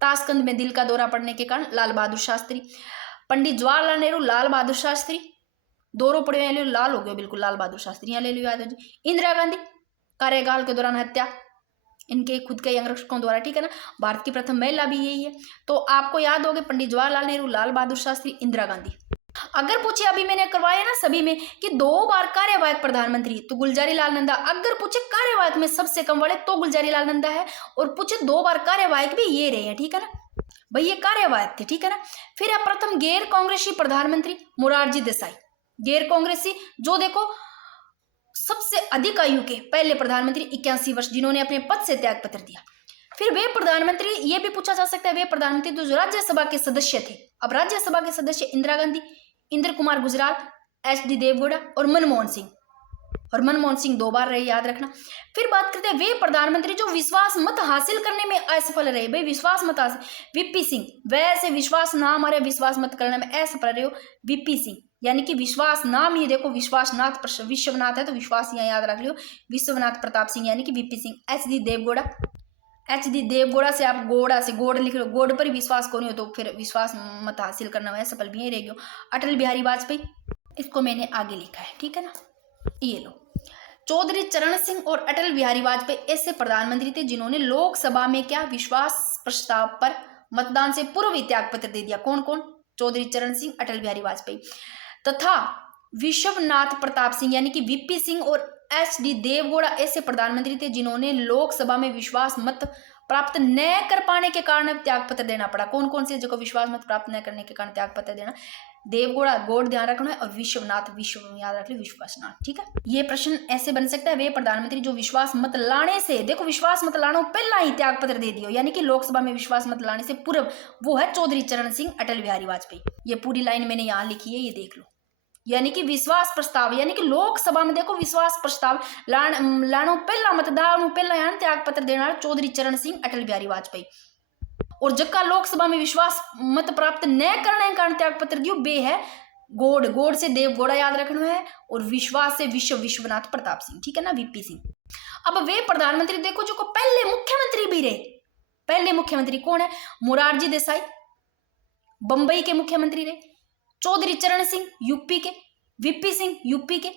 ताशकंद में दिल का दौरा पड़ने के कारण लाल बहादुर शास्त्री। पंडित जवाहरलाल नेहरू, लाल बहादुर शास्त्री, दोनों पड़े हुए लाल हो गए बिल्कुल, लाल बहादुर शास्त्री यहाँ ले लियो याद है। इंदिरा गांधी कार्यकाल के दौरान हत्या इनके खुद के अंगरक्षकों द्वारा, ठीक है ना। भारत की प्रथम महिला भी यही है, तो आपको याद होगा पंडित जवाहरलाल नेहरू, लाल बहादुर शास्त्री, इंदिरा गांधी। अगर पूछे अभी मैंने करवाया ना सभी में कि 2 बार कार्यवाहक प्रधानमंत्री तो गुलजारी लाल नंदा, अगर पूछे कार्यवाहक में सबसे कम वाले तो गुलजारी लाल नंदा है, और पूछे 2 बार कार्यवाहक भी ये रहे हैं, ठीक है ना भाई, ये कार्यवाहक थे, ठीक है ना। फिर है प्रथम गैर कांग्रेसी प्रधानमंत्री मोरारजी देसाई, गैर कांग्रेसी जो देखो सबसे अधिक आयु के पहले प्रधानमंत्री 81 वर्ष जिन्होंने अपने पद से त्याग पत्र दिया। फिर वे प्रधानमंत्री, ये भी पूछा जा सकता है वे प्रधानमंत्री जो राज्यसभा के सदस्य थे। अब राज्यसभा के सदस्य इंदिरा गांधी, इंद्र कुमार गुजराल, एच.डी. देवगौड़ा और मनमोहन सिंह, और मनमोहन सिंह 2 बार रहे, याद रखना। फिर बात करते हैं वे प्रधानमंत्री जो विश्वास मत हासिल करने में असफल रहे। भाई विश्वास मत हासिल, वीपी सिंह, वैसे विश्वास नाम आ रहे, विश्वास मत करने में असफल रहे हो वीपी सिंह, यानी कि विश्वास नाम ही देखो विश्वासनाथ, विश्वनाथ है तो विश्वास यहाँ याद रख लियो, विश्वनाथ प्रताप सिंह यानी कि VP Singh. HD. Deve Gowda, HD. Deve Gowda से आप गोड़ा से गोड़ लिख लो, गोड़ पर ही विश्वास कौन हो तो फिर विश्वास मत हासिल करना में असफल भी यही रहेगी। अटल बिहारी वाजपेयी, इसको मैंने आगे लिखा है, ठीक है ना, ये लो। चौधरी चरण सिंह और अटल बिहारी वाजपेयी ऐसे प्रधानमंत्री थे जिन्होंने लोकसभा में क्या विश्वास प्रस्ताव पर मतदान से पूर्व ही त्याग पत्र दे दिया। कौन कौन? चौधरी चरण सिंह, अटल बिहारी वाजपेयी तथा विश्वनाथ प्रताप सिंह यानी कि वीपी सिंह और एच.डी. देवगौड़ा ऐसे प्रधानमंत्री थे जिन्होंने लोकसभा में विश्वास मत प्राप्त न कर पाने के कारण त्याग पत्र देना पड़ा। कौन कौन से जो विश्वास मत प्राप्त न करने के कारण त्याग पत्र देना? देवगौड़ा, गोड़ ध्यान रखना है, और विश्वनाथ, विश्व याद रख लो, विश्वासनाथ, ठीक है। ये प्रश्न ऐसे बन सकता है वे प्रधानमंत्री जो विश्वास मत लाने से, देखो विश्वास मत लाना पहला ही त्याग पत्र दे दियो, यानी कि लोकसभा में विश्वास मत लाने से पूर्व, वो है चौधरी चरण सिंह, अटल बिहारी वाजपेयी। ये पूरी लाइन मैंने यहाँ लिखी है, ये देख लो। यानी कि विश्वास प्रस्ताव, यानी कि लोकसभा में देखो विश्वास प्रस्ताव लानो पहला मतदान पहला यहाँ त्याग पत्र देना चौधरी चरण सिंह, अटल बिहारी वाजपेयी। और जबका लोकसभा में विश्वास मत प्राप्त न करने के कारण त्याग पत्र दियो बे है गोड़, गोड़ से देवगौड़ा याद रखना है, और विश्वास से विश्वनाथ प्रताप सिंह, ठीक है ना, वीपी सिंह। अब वे प्रधानमंत्री देखो जो को पहले मुख्यमंत्री भी रहे। पहले मुख्यमंत्री कौन है? मोरारजी देसाई, बंबई के मुख्यमंत्री रहे। चौधरी चरण सिंह यूपी के, वीपी सिंह यूपी के,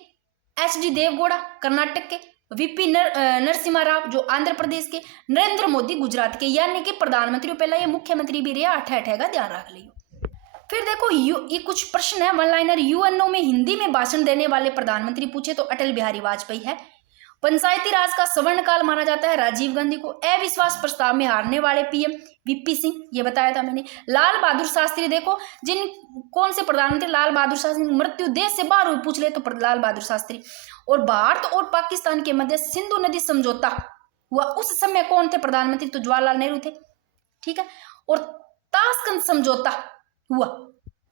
एच.डी. देवगौड़ा कर्नाटक के, वीपी नरसिम्हा राव जो आंध्र प्रदेश के, नरेंद्र मोदी गुजरात के, यानी कि प्रधानमंत्री पहला ये मुख्यमंत्री भी रहे। अठे का ध्यान रख लियो। फिर देखो ये कुछ प्रश्न है वन लाइनर। यूएनओ में हिंदी में भाषण देने वाले प्रधानमंत्री पूछे तो अटल बिहारी वाजपेयी है। पंचायती राज का स्वर्ण काल माना जाता है राजीव गांधी को। अविश्वास प्रस्ताव में हारने वाले पीएम वीपी सिंह, ये बताया था मैंने। लाल बहादुर शास्त्री, देखो जिन कौन से प्रधानमंत्री लाल बहादुर शास्त्री मृत्यु देश से बाहर हुई पूछ ले तो लाल बहादुर शास्त्री। और भारत और पाकिस्तान के मध्य सिंधु नदी समझौता हुआ उस समय कौन थे प्रधानमंत्री? तो जवाहरलाल नेहरू थे, ठीक है। और ताशकंद समझौता हुआ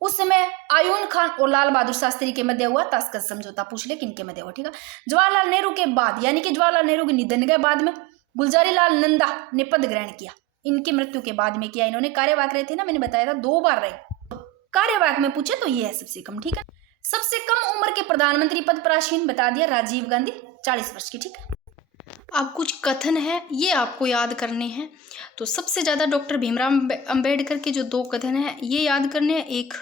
उस समय आयून खान और लाल बहादुर शास्त्री के मध्य हुआ ताशकंद समझौता, पूछ ले किनके मध्य हुआ, ठीक है। जवाहरलाल नेहरू के बाद, यानी कि जवाहरलाल नेहरू के निधन के बाद में गुलजारी लाल नंदा ने पद ग्रहण किया। इनकी मृत्यु के बाद में किया। इन्होंने कार्यवाहक रहे थे ना, मैंने बताया था 2 बार रहे। कार्यवाहक में पूछे तो ये है सबसे कम, ठीक है। सबसे कम उम्र के प्रधानमंत्री पद पर आसीन बता दिया राजीव गांधी, 40 वर्ष की, ठीक है। अब कुछ कथन है ये आपको याद करने हैं। तो सबसे ज्यादा डॉक्टर भीमराव अंबेडकर के जो 2 कथन है ये याद करने हैं, एक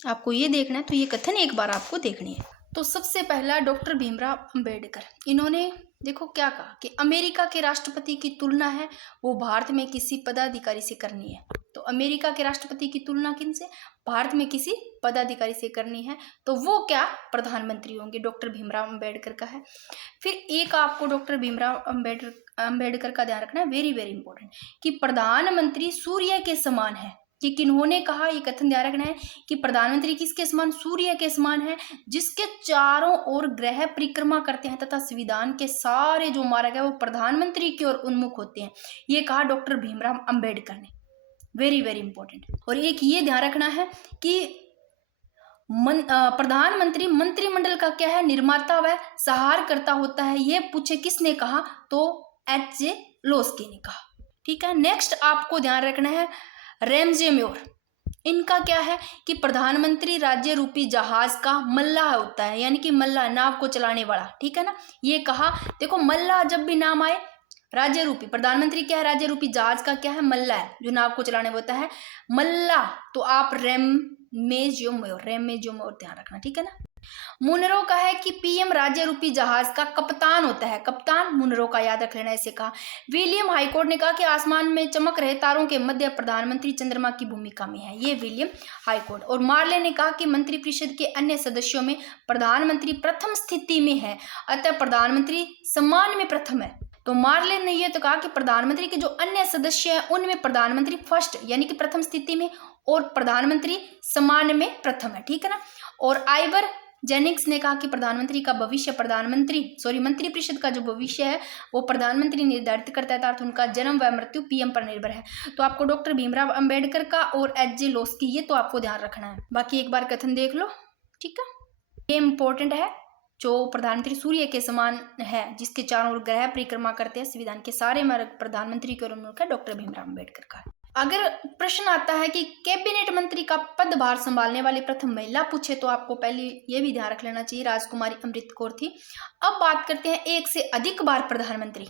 आपको ये देखना है, तो ये कथन एक बार आपको देखनी है। तो सबसे पहला डॉक्टर भीमराव अंबेडकर, इन्होंने देखो क्या कहा कि अमेरिका के राष्ट्रपति की तुलना है वो भारत में किसी पदाधिकारी से करनी है। तो अमेरिका के राष्ट्रपति की तुलना किनसे? भारत में किसी पदाधिकारी से करनी है, तो वो क्या? प्रधानमंत्री होंगे। डॉक्टर भीमराव अंबेडकर का है। फिर एक आपको डॉक्टर भीमराव अंबेडकर का ध्यान रखना है, वेरी वेरी इंपॉर्टेंट, कि प्रधानमंत्री सूर्य के समान है। कि किन्होंने कहा, ये कथन ध्यान रखना है कि प्रधानमंत्री किसके समान? सूर्य के समान है, जिसके चारों ओर ग्रह परिक्रमा करते हैं तथा संविधान के सारे जो मार्ग है वो प्रधानमंत्री की ओर उन्मुख होते हैं। ये कहा डॉक्टर भीमराव अंबेडकर ने, वेरी वेरी इंपॉर्टेंट। और एक ये ध्यान रखना है कि प्रधानमंत्री मंत्रिमंडल का क्या है? निर्माता व सहारकर्ता होता है। ये पूछे किसने कहा? तो एच.जे. लोस्के ने कहा, ठीक है। नेक्स्ट आपको ध्यान रखना है रैमजे म्योर, इनका क्या है कि प्रधानमंत्री राज्य रूपी जहाज का मल्लाह होता है, यानी कि मल्लाह नाव को चलाने वाला, ठीक है ना। ये कहा, देखो मल्लाह जब भी नाम आए, राज्य रूपी प्रधानमंत्री क्या है? राज्य रूपी जहाज का क्या है? मल्लाह है, जो नाव को चलाने होता है मल्लाह। तो आप रैमजे म्योर ध्यान रखना, ठीक है ना। मुनरो का है कि पीएम राज्य रूपी जहाज का कप्तान होता है, कप्तान मुनरो का, याद रख लेना इसे कहा। विलियम हाईकोर्ट ने कहा कि आसमान में चमक रहे तारों के मध्य प्रधानमंत्री चंद्रमा की भूमिका में है, ये विलियम हाईकोर्ट। और मार्ले ने कहा कि मंत्रिपरिषद के अन्य सदस्यों में प्रधानमंत्री प्रथम स्थिति में है, अतः प्रधानमंत्री सम्मान में प्रथम है। तो मार्ले ने यह तो कहा कि प्रधानमंत्री के जो अन्य सदस्य हैं उनमें प्रधानमंत्री फर्स्ट यानी कि प्रथम स्थिति में और प्रधानमंत्री सम्मान में प्रथम है, ठीक है ना। और आइवर जेनिक्स ने कहा कि प्रधानमंत्री का भविष्य मंत्रिपरिषद का जो भविष्य है वो प्रधानमंत्री निर्धारित करता है, अर्थात उनका जन्म व मृत्यु पीएम पर निर्भर है। तो आपको डॉक्टर भीमराव अंबेडकर का और एच.जे. लोस्की, ये तो आपको ध्यान रखना है। बाकी एक बार कथन देख लो, ठीक है। ये इंपॉर्टेंट है। जो प्रधानमंत्री सूर्य के समान है, जिसके चारों ओर ग्रह परिक्रमा करते हैं, संविधान के सारे मार्ग प्रधानमंत्री के ओर है, डॉक्टर भीमराव अंबेडकर का। अगर प्रश्न आता है कि कैबिनेट मंत्री का पदभार संभालने वाली प्रथम महिला पूछे तो आपको पहले ये भी ध्यान रख लेना चाहिए, राजकुमारी अमृत कौर थी। अब बात करते हैं एक से अधिक बार प्रधानमंत्री।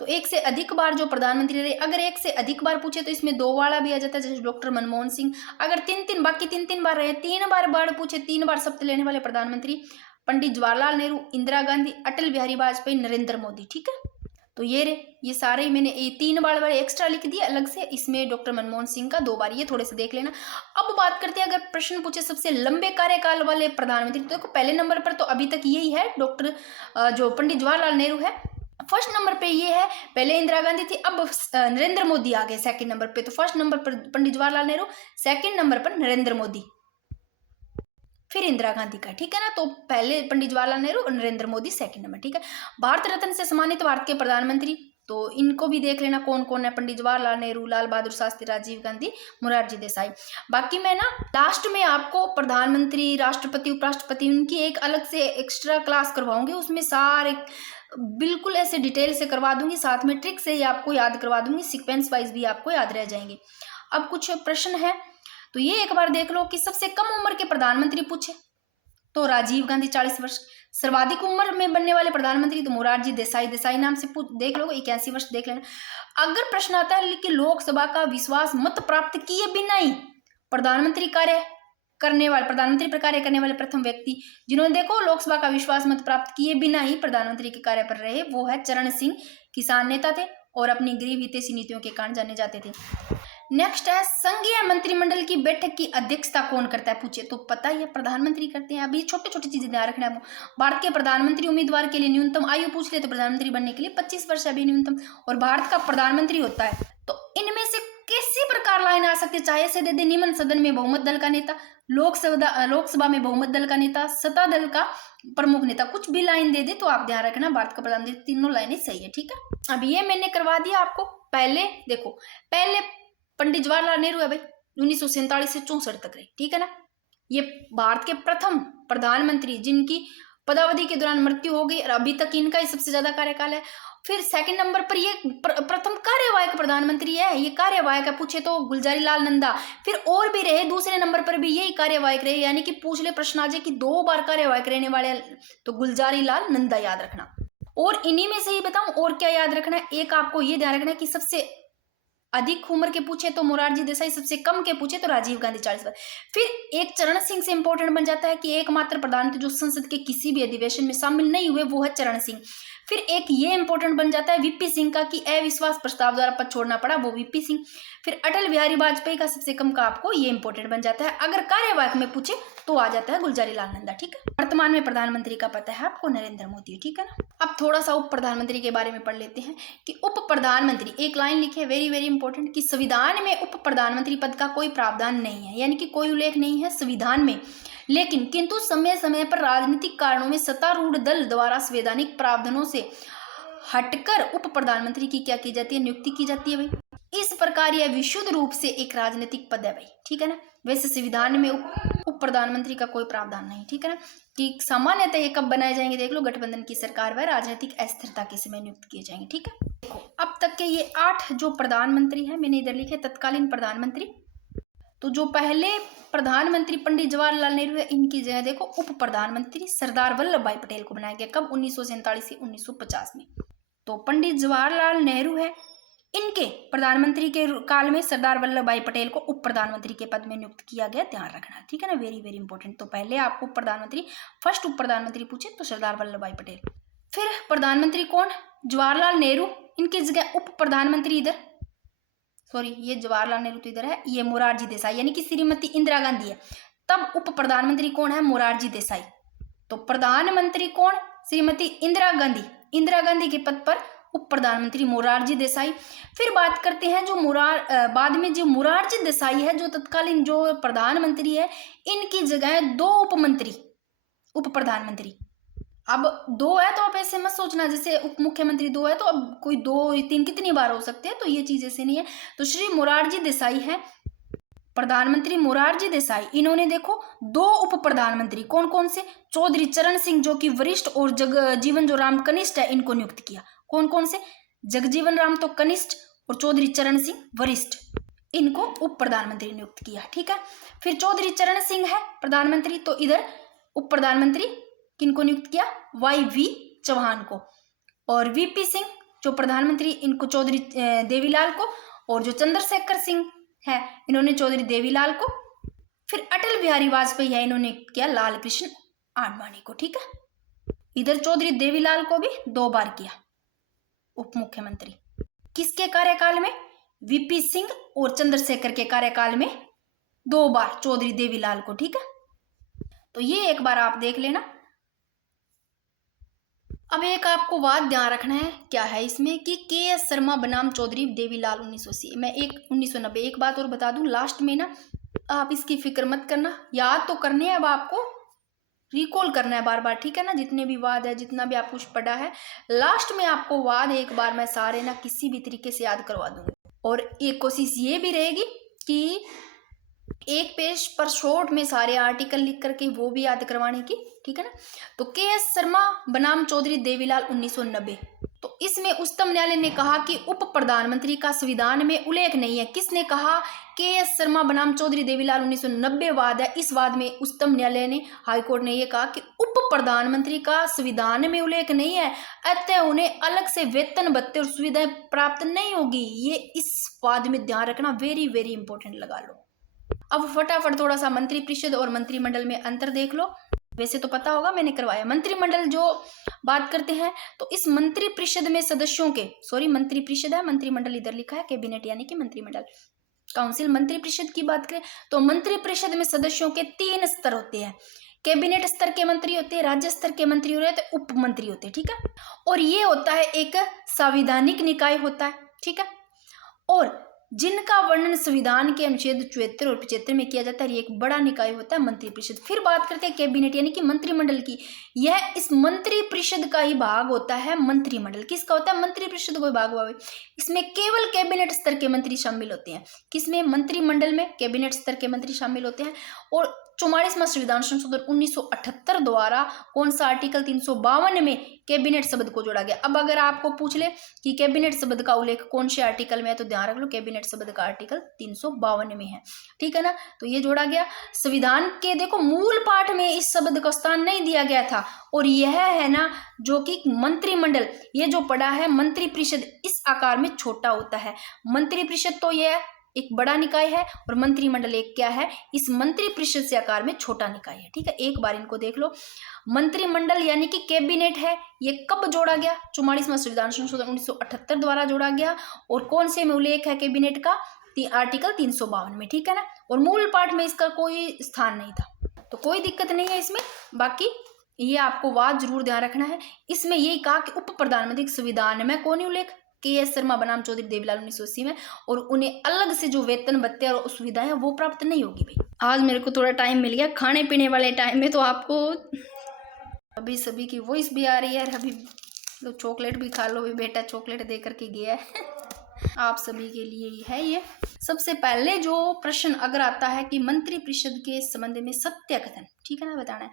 तो एक से अधिक बार जो प्रधानमंत्री रहे, अगर एक से अधिक बार पूछे तो इसमें दो वाला भी आ जाता है, जैसे डॉक्टर मनमोहन सिंह। अगर तीन बार रहे, 3 बार पूछे, 3 बार शपथ लेने वाले प्रधानमंत्री पंडित जवाहरलाल नेहरू, इंदिरा गांधी, अटल बिहारी वाजपेयी, नरेंद्र मोदी, ठीक है। तो ये सारे मैंने ये 3 बार वाले एक्स्ट्रा लिख दिए अलग से, इसमें डॉक्टर मनमोहन सिंह का 2 बार, ये थोड़े से देख लेना। अब बात करते हैं अगर प्रश्न पूछे सबसे लंबे कार्यकाल वाले प्रधानमंत्री, तो देखो पहले नंबर पर तो अभी तक यही है, डॉक्टर जो पंडित जवाहरलाल नेहरू है। फर्स्ट नंबर पे ये है, पहले इंदिरा गांधी थी, अब नरेंद्र मोदी आ गए सेकंड नंबर पे। तो फर्स्ट नंबर पर पंडित जवाहरलाल नेहरू, सेकंड नंबर पर नरेंद्र मोदी, फिर इंदिरा गांधी का, ठीक है ना। तो पहले पंडित जवाहरलाल नेहरू और नरेंद्र मोदी सेकंड नंबर, ठीक है। भारत रत्न से सम्मानित भारत के प्रधानमंत्री, तो इनको भी देख लेना कौन कौन है, पंडित जवाहरलाल नेहरू, लाल बहादुर शास्त्री, राजीव गांधी, मोरारजी देसाई। बाकी मैं ना लास्ट में आपको प्रधानमंत्री, राष्ट्रपति, उपराष्ट्रपति, उनकी एक अलग से एक्स्ट्रा क्लास करवाऊंगी, उसमें सारे बिल्कुल ऐसे डिटेल से करवा दूंगी, साथ में ट्रिक से ही आपको याद करवा दूंगी, सीक्वेंस वाइज भी आपको याद रह जाएंगे। अब कुछ प्रश्न है तो ये एक बार देख लो कि सबसे कम उम्र के प्रधानमंत्री पूछे तो राजीव गांधी 40 वर्ष, सर्वाधिक उम्र में बनने वाले प्रधानमंत्री तो मोरारजी देसाई नाम से देख लो 81 वर्ष देख लेना। अगर प्रश्न आता है कि लोकसभा का विश्वास मत प्राप्त किए बिना ही प्रधानमंत्री पर कार्य करने वाले प्रथम व्यक्ति, जिन्होंने देखो लोकसभा का विश्वास मत प्राप्त किए बिना ही प्रधानमंत्री के कार्य पर रहे, वो है चरण सिंह। किसान नेता थे और अपनी गरीब हितैषी नीतियों के कारण जाने जाते थे। नेक्स्ट है संघीय मंत्रिमंडल की बैठक की अध्यक्षता कौन करता है पूछे तो पता ही है, प्रधानमंत्री करते हैं। अभी छोटे छोटे चीजें ध्यान रखना है। भारत के प्रधानमंत्री उम्मीदवार के लिए न्यूनतम आयु पूछ ले तो प्रधानमंत्री बनने के लिए 25 वर्ष अभी न्यूनतम, और भारत का प्रधानमंत्री होता है। तो इनमें से किसी प्रकार लाइन आ सकती है, चाहे से दे दे निम्न सदन में बहुमत दल का नेता, लोकसभा में बहुमत दल का नेता, सत्ता दल का प्रमुख नेता, कुछ भी लाइन दे दे तो आप ध्यान रखना भारत का प्रधानमंत्री, तीनों लाइनें सही है, ठीक है। अब ये मैंने करवा दिया आपको। पहले देखो, पहले पंडित जवाहरलाल नेहरू है भाई, 1947 से 64 तक रहे, ठीक है ना। ये भारत के प्रथम प्रधानमंत्री जिनकी पदावधि के दौरान मृत्यु हो गई और अभी तक इनका ही सबसे ज्यादा कार्यकाल है। फिर सेकंड नंबर पर ये प्रथम कार्यवाहक प्रधानमंत्री है, ये कार्यवाहक है पूछे तो गुलजारी लाल नंदा। फिर और भी रहे, दूसरे नंबर पर भी यही कार्यवाहक रहे, यानी कि पूछ ले प्रश्न आ जाए कि 2 बार कार्यवाहक रहने वाले तो गुलजारी लाल नंदा याद रखना। और इन्हीं में से ही बताऊं और क्या याद रखना है, एक आपको ये ध्यान रखना है कि सबसे अधिक उम्र के पूछे तो मोरारजी देसाई, सबसे कम के पूछे तो राजीव गांधी 40 वर्ष। फिर एक चरण सिंह से इंपॉर्टेंट बन जाता है कि एकमात्र प्रधानमंत्री जो संसद के किसी भी अधिवेशन में शामिल नहीं हुए वो है चरण सिंह। फिर एक ये इंपॉर्टेंट बन जाता है वीपी सिंह का कि अविश्वास प्रस्ताव द्वारा पद छोड़ना पड़ा, वो वीपी सिंह। फिर अटल बिहारी वाजपेयी का सबसे कम का आपको ये इंपॉर्टेंट बन जाता है। अगर कार्यवाहक में पूछे तो आ जाता है गुलजारी लाल नंदा, ठीक है। वर्तमान में प्रधानमंत्री का पता है आपको नरेंद्र मोदी, ठीक है ना। अब थोड़ा सा उप प्रधानमंत्री के बारे में पढ़ लेते हैं कि उप प्रधानमंत्री, एक लाइन लिखे वेरी वेरी इंपॉर्टेंट, कि संविधान में उप प्रधानमंत्री पद का कोई प्रावधान नहीं है, यानी कि कोई उल्लेख नहीं है संविधान में, लेकिन किंतु समय समय पर राजनीतिक कारणों में सत्तारूढ़ दल द्वारा संवैधानिक प्रावधानों से हटकर उप प्रधानमंत्री की क्या की जाती है, नियुक्ति की जाती है भाई। इस प्रकार यह विशुद्ध रूप से एक राजनीतिक पद है भाई, ठीक है ना। वैसे संविधान में उप प्रधानमंत्री का कोई प्रावधान नहीं, ठीक है ना। कि सामान्यतः ये कब बनाए जाएंगे देख लो, गठबंधन की सरकार व राजनीतिक अस्थिरता के समय नियुक्त किए जाएंगे, ठीक है। देखो अब तक के ये 8 जो प्रधानमंत्री है, मैंने इधर लिखे तत्कालीन प्रधानमंत्री। तो जो पहले प्रधानमंत्री पंडित जवाहरलाल नेहरू है, इनकी जगह देखो उप प्रधानमंत्री सरदार वल्लभ भाई पटेल को बनाया गया, कब 1947 से 1950 में। तो पंडित जवाहरलाल नेहरू है, इनके प्रधानमंत्री के काल में सरदार वल्लभ भाई पटेल को उप प्रधानमंत्री के पद में नियुक्त किया गया, ध्यान रखना, ठीक है ना, वेरी वेरी इंपॉर्टेंट। तो पहले आपको प्रधानमंत्री, फर्स्ट उप प्रधानमंत्री पूछे तो सरदार वल्लभ भाई पटेल। फिर प्रधानमंत्री कौन, जवाहरलाल नेहरू, इनकी जगह उप प्रधानमंत्री इधर, सॉरी ये जवाहरलाल नेहरू तो इधर है, ये मोरारजी देसाई यानी कि श्रीमती इंदिरा गांधी है। तब उप प्रधानमंत्री कौन है, मोरारजी देसाई। तो प्रधानमंत्री कौन, श्रीमती इंदिरा गांधी, इंदिरा गांधी के पद पर उप प्रधानमंत्री मोरारजी देसाई। फिर बात करते हैं जो बाद में जो मोरारजी देसाई है, जो तत्कालीन जो प्रधानमंत्री है, इनकी जगह दो उप मंत्री, उप प्रधानमंत्री। अब दो है तो आप ऐसे मत सोचना जैसे उप मुख्यमंत्री दो है तो अब कोई दो तीन कितनी बार हो सकते हैं, तो ये चीज ऐसे नहीं है। तो श्री मोरारजी देसाई है प्रधानमंत्री, मोरारजी देसाई, इन्होंने देखो दो उप प्रधानमंत्री कौन कौन से, चौधरी चरण सिंह जो कि वरिष्ठ और जगजीवन जो राम कनिष्ठ है, इनको नियुक्त किया। कौन कौन से, जगजीवन राम तो कनिष्ठ और चौधरी चरण सिंह वरिष्ठ, इनको उप प्रधानमंत्री नियुक्त किया, ठीक है। फिर चौधरी चरण सिंह है प्रधानमंत्री, तो इधर उप प्रधानमंत्री किनको नियुक्त किया, YV चौहान को। और VP सिंह जो प्रधानमंत्री, इनको चौधरी देवीलाल को, और जो चंद्रशेखर सिंह है इन्होंने चौधरी देवीलाल को। फिर अटल बिहारी वाजपेयी है, इन्होंने किया लाल कृष्ण आडवाणी को, ठीक है। इधर चौधरी देवीलाल को भी 2 बार किया उप मुख्यमंत्री, किसके कार्यकाल में, VP सिंह और चंद्रशेखर के कार्यकाल में 2 बार चौधरी देवीलाल को, ठीक है। तो ये एक बार आप देख लेना। अब एक आपको बात ध्यान रखना है, क्या है इसमें कि KS शर्मा बनाम चौधरी देवीलाल 1980। मैं 1990 एक बात और बता दूं लास्ट में ना, आप इसकी फिक्र मत करना, याद तो करने है, अब आपको रिकॉल करना है बार बार, ठीक है ना, जितने भी वाद है, जितना भी आप कुछ पढ़ा है, लास्ट में आपको वाद एक बार मैं सारे ना किसी भी तरीके से याद करवा दूंगी। और एक कोशिश ये भी रहेगी कि एक पेज पर शॉर्ट में सारे आर्टिकल लिख करके वो भी याद करवाने की, ठीक है ना। तो KS शर्मा बनाम चौधरी देवीलाल 1990, तो इसमें उच्चतम न्यायालय ने कहा कि उप प्रधानमंत्री का संविधान में उल्लेख नहीं है। किसने कहा, KS शर्मा बनाम चौधरी देवीलाल 1990 वाद है। इस वाद में उच्चतम न्यायालय ने, हाईकोर्ट ने यह कहा कि उप प्रधानमंत्री का संविधान में उल्लेख नहीं है, अतः उन्हें अलग से वेतन भत्ते और सुविधाएं प्राप्त नहीं होगी। ये इस वाद में ध्यान रखना, वेरी वेरी इंपॉर्टेंट लगा लो। अब फटाफट थोड़ा सा मंत्रिपरिषद और मंत्रिमंडल में अंतर देख लो। वैसे तो पता होगा, मैंने करवाया। मंत्रिमंडल जो बात करते हैं तो इस मंत्रिपरिषद में सदस्यों के, सॉरी मंत्रिपरिषद है, मंत्रिमंडल इधर लिखा है, कैबिनेट यानी कि मंत्रिमंडल, काउंसिल। मंत्रिपरिषद की बात करें तो मंत्रिपरिषद में सदस्यों के 3 स्तर होते हैं। कैबिनेट स्तर के मंत्री होते हैं, राज्य स्तर के मंत्री होते हैं, उप मंत्री होते हैं, ठीक है। और ये होता है एक संवैधानिक निकाय होता है, ठीक है, और जिनका वर्णन संविधान के अनुच्छेद 74 और 75 में किया जाता है। ये एक बड़ा निकाय होता है मंत्रिपरिषद। फिर बात करते हैं कैबिनेट यानी कि मंत्रिमंडल की। यह इस मंत्रिपरिषद का ही भाग होता है। मंत्रिमंडल किसका होता है, मंत्रिपरिषद कोई भाग हुआ है। इसमें केवल कैबिनेट स्तर के मंत्री शामिल होते हैं। किसमें, मंत्रिमंडल में कैबिनेट स्तर के मंत्री शामिल होते हैं। और 44वां संविधान संशोधन 1978 द्वारा कौन सा आर्टिकल 352 में कैबिनेट शब्द को जोड़ा गया। अब अगर आपको पूछ ले कि कैबिनेट शब्द का उल्लेख कौन से आर्टिकल में है, तो ध्यान रख लो कैबिनेट शब्द का आर्टिकल 352 में है, ठीक है ना। तो ये जोड़ा गया। संविधान के देखो मूल पाठ में इस शब्द का स्थान नहीं दिया गया था। और यह है ना जो कि मंत्रिमंडल, ये जो पड़ा है मंत्रिपरिषद, इस आकार में छोटा होता है। मंत्रिपरिषद तो यह एक बड़ा निकाय है और मंत्रिमंडल एक क्या है, इस मंत्रिपरिषद से आकार में छोटा निकाय है, ठीक है। एक बार इनको देख लो। मंत्रिमंडल यानी कि कैबिनेट है, ये कब जोड़ा गया, 44वां संविधान संशोधन 1978 द्वारा जोड़ा गया। और कौन से में उल्लेख है कैबिनेट का, आर्टिकल 352 में, ठीक है ना। और मूल पाठ में इसका कोई स्थान नहीं था, तो कोई दिक्कत नहीं है इसमें। बाकी ये आपको बात जरूर ध्यान रखना है। इसमें यही कहा कि उप प्रधानमंत्री संविधान में कौन उल्लेख, KS शर्मा बनाम चौधरी देवीलाल 1980 में, और उन्हें अलग से जो वेतन भत्ते और सुविधाएं वो प्राप्त नहीं होगी। भाई आज मेरे को थोड़ा टाइम मिल गया खाने पीने वाले टाइम में, तो आपको अभी सभी की वॉइस भी आ रही है। अभी लो चॉकलेट भी खा लो, भी बेटा चॉकलेट दे करके गया है आप सभी के लिए ही है ये। सबसे पहले जो प्रश्न अगर आता है कि मंत्रिपरिषद के संबंध में सत्य कथन, ठीक है ना, बताना है।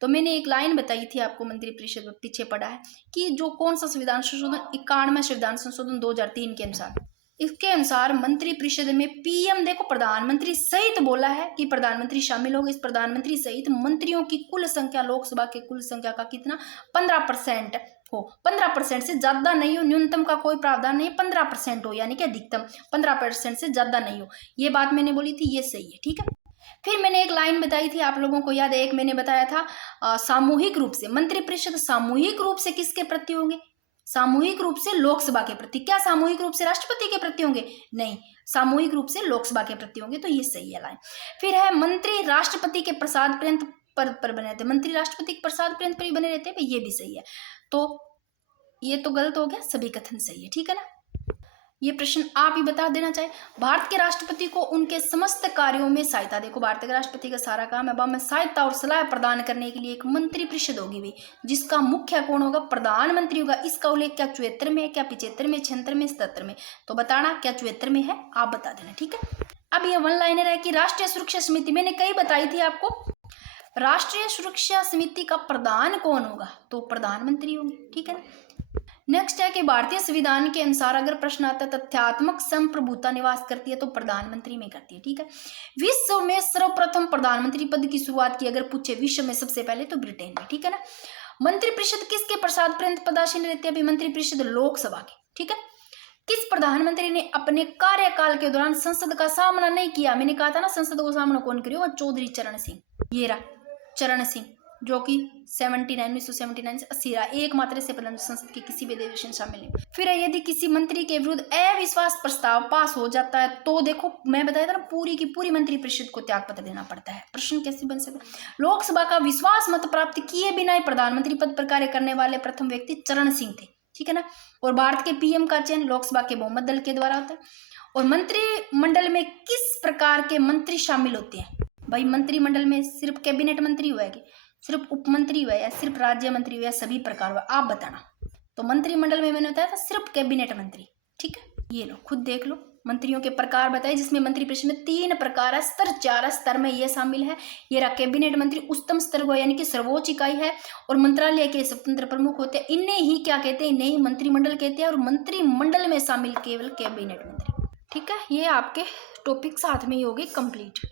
तो मैंने एक लाइन बताई थी आपको, मंत्रिपरिषद में पीछे पड़ा है कि जो कौन सा संविधान संशोधन 91वां संविधान संशोधन 2003 के अनुसार, इसके अनुसार मंत्रिपरिषद में PM देखो प्रधानमंत्री सहित बोला है कि प्रधानमंत्री शामिल होगा। इस प्रधानमंत्री सहित मंत्रियों की कुल संख्या लोकसभा के कुल संख्या का कितना, 15%, हो, 15% से ज्यादा नहीं हो, न्यूनतम का कोई प्रावधान नहीं, 15% हो, यानी कि अधिकतम 15% से ज्यादा नहीं हो। ये बात मैंने बोली थी, ये सही है, ठीक है। फिर मैंने एक लाइन बताई थी, आप लोगों को याद है, एक मैंने बताया था सामूहिक रूप से मंत्रिपरिषद सामूहिक रूप से किसके प्रति होंगे? सामूहिक रूप से लोकसभा के प्रति। क्या सामूहिक रूप से राष्ट्रपति के प्रति होंगे? नहीं, सामूहिक रूप से लोकसभा के प्रति होंगे, तो ये सही है लाइन। फिर है मंत्री राष्ट्रपति के प्रसाद पर्यंत पद पर बने रहते, मंत्री राष्ट्रपति के प्रसाद पर्यंत पर ही बने रहते हैं, ये भी सही है। तो ये तो गलत हो गया, सभी कथन सही है, ठीक है ना। ये प्रश्न आप ही बता देना चाहिए। भारत के राष्ट्रपति को उनके समस्त कार्यों में सहायता, देखो भारत के राष्ट्रपति का सारा काम है, अब में सहायता और सलाह प्रदान करने के लिए एक मंत्रिपरिषद होगी भी, जिसका मुख्य कौन होगा? प्रधानमंत्री होगा। इसका उल्लेख क्या 74 में है, क्या 75 में, 76 में, 77 में? तो बताना क्या 74 में है, आप बता देना, ठीक है। अब ये वन लाइनर है कि राष्ट्रीय सुरक्षा समिति मैंने कई बताई थी आपको। राष्ट्रीय सुरक्षा समिति का प्रधान कौन होगा? तो प्रधानमंत्री होंगे, ठीक है ना। नेक्स्ट है कि भारतीय संविधान के अनुसार अगर प्रश्न आता है तथ्यात्मक संप्रभुता निवास करती है तो प्रधानमंत्री में करती है, ठीक है। विश्व में सर्वप्रथम प्रधानमंत्री पद की शुरुआत की अगर पूछे विश्व में सबसे पहले तो ब्रिटेन में, ठीक है ना। मंत्रिपरिषद किसके प्रसाद पर्यंत पदासीन रहती है? अभी मंत्रिपरिषद लोकसभा की, ठीक है। किस प्रधानमंत्री ने अपने कार्यकाल के दौरान संसद का सामना नहीं किया? मैंने कहा था ना, संसद को सामना कौन करियो? चौधरी चरण सिंह, ये रहा चरण सिंह, जो कि 1979 से 80 रहा, एकमात्र से प्रधान संसद के किसी भी अधिवेशन शामिल नहीं। फिर यदि किसी मंत्री के विरुद्ध अविश्वास प्रस्ताव पास हो जाता है तो देखो मैं बताया था ना, पूरी की पूरी मंत्रिपरिषद को त्याग पत्र देना पड़ता है। प्रश्न कैसे बन सकता? लोकसभा का विश्वास मत प्राप्त किए बिना ही प्रधानमंत्री पद पर कार्य करने वाले प्रथम व्यक्ति चरण सिंह थे, ठीक है ना। और भारत के पीएम का चयन लोकसभा के बहुमत दल के द्वारा होता है। और मंत्रिमंडल में किस प्रकार के मंत्री शामिल होते हैं? भाई मंत्रिमंडल में सिर्फ कैबिनेट मंत्री हुआ है कि सिर्फ उप मंत्री हुआ या सिर्फ राज्य मंत्री हुआ, सभी प्रकार हुआ, आप बताना। तो मंत्रिमंडल में मैंने बताया था सिर्फ कैबिनेट मंत्री, ठीक है। ये लो खुद देख लो, मंत्रियों के प्रकार बताए, जिसमें मंत्रिपरिषद में 3 प्रकार है, स्तर 4 स्तर में ये शामिल है। ये रहा कैबिनेट मंत्री, उच्चतम स्तर को यानी कि सर्वोच्च इकाई है, और मंत्रालय के स्वतंत्र प्रमुख होते हैं। इन्हें ही क्या कहते हैं? इन्हें ही मंत्रिमंडल कहते हैं। और मंत्रिमंडल में शामिल केवल कैबिनेट मंत्री, ठीक है। ये आपके टॉपिक साथ में ही हो गए कंप्लीट।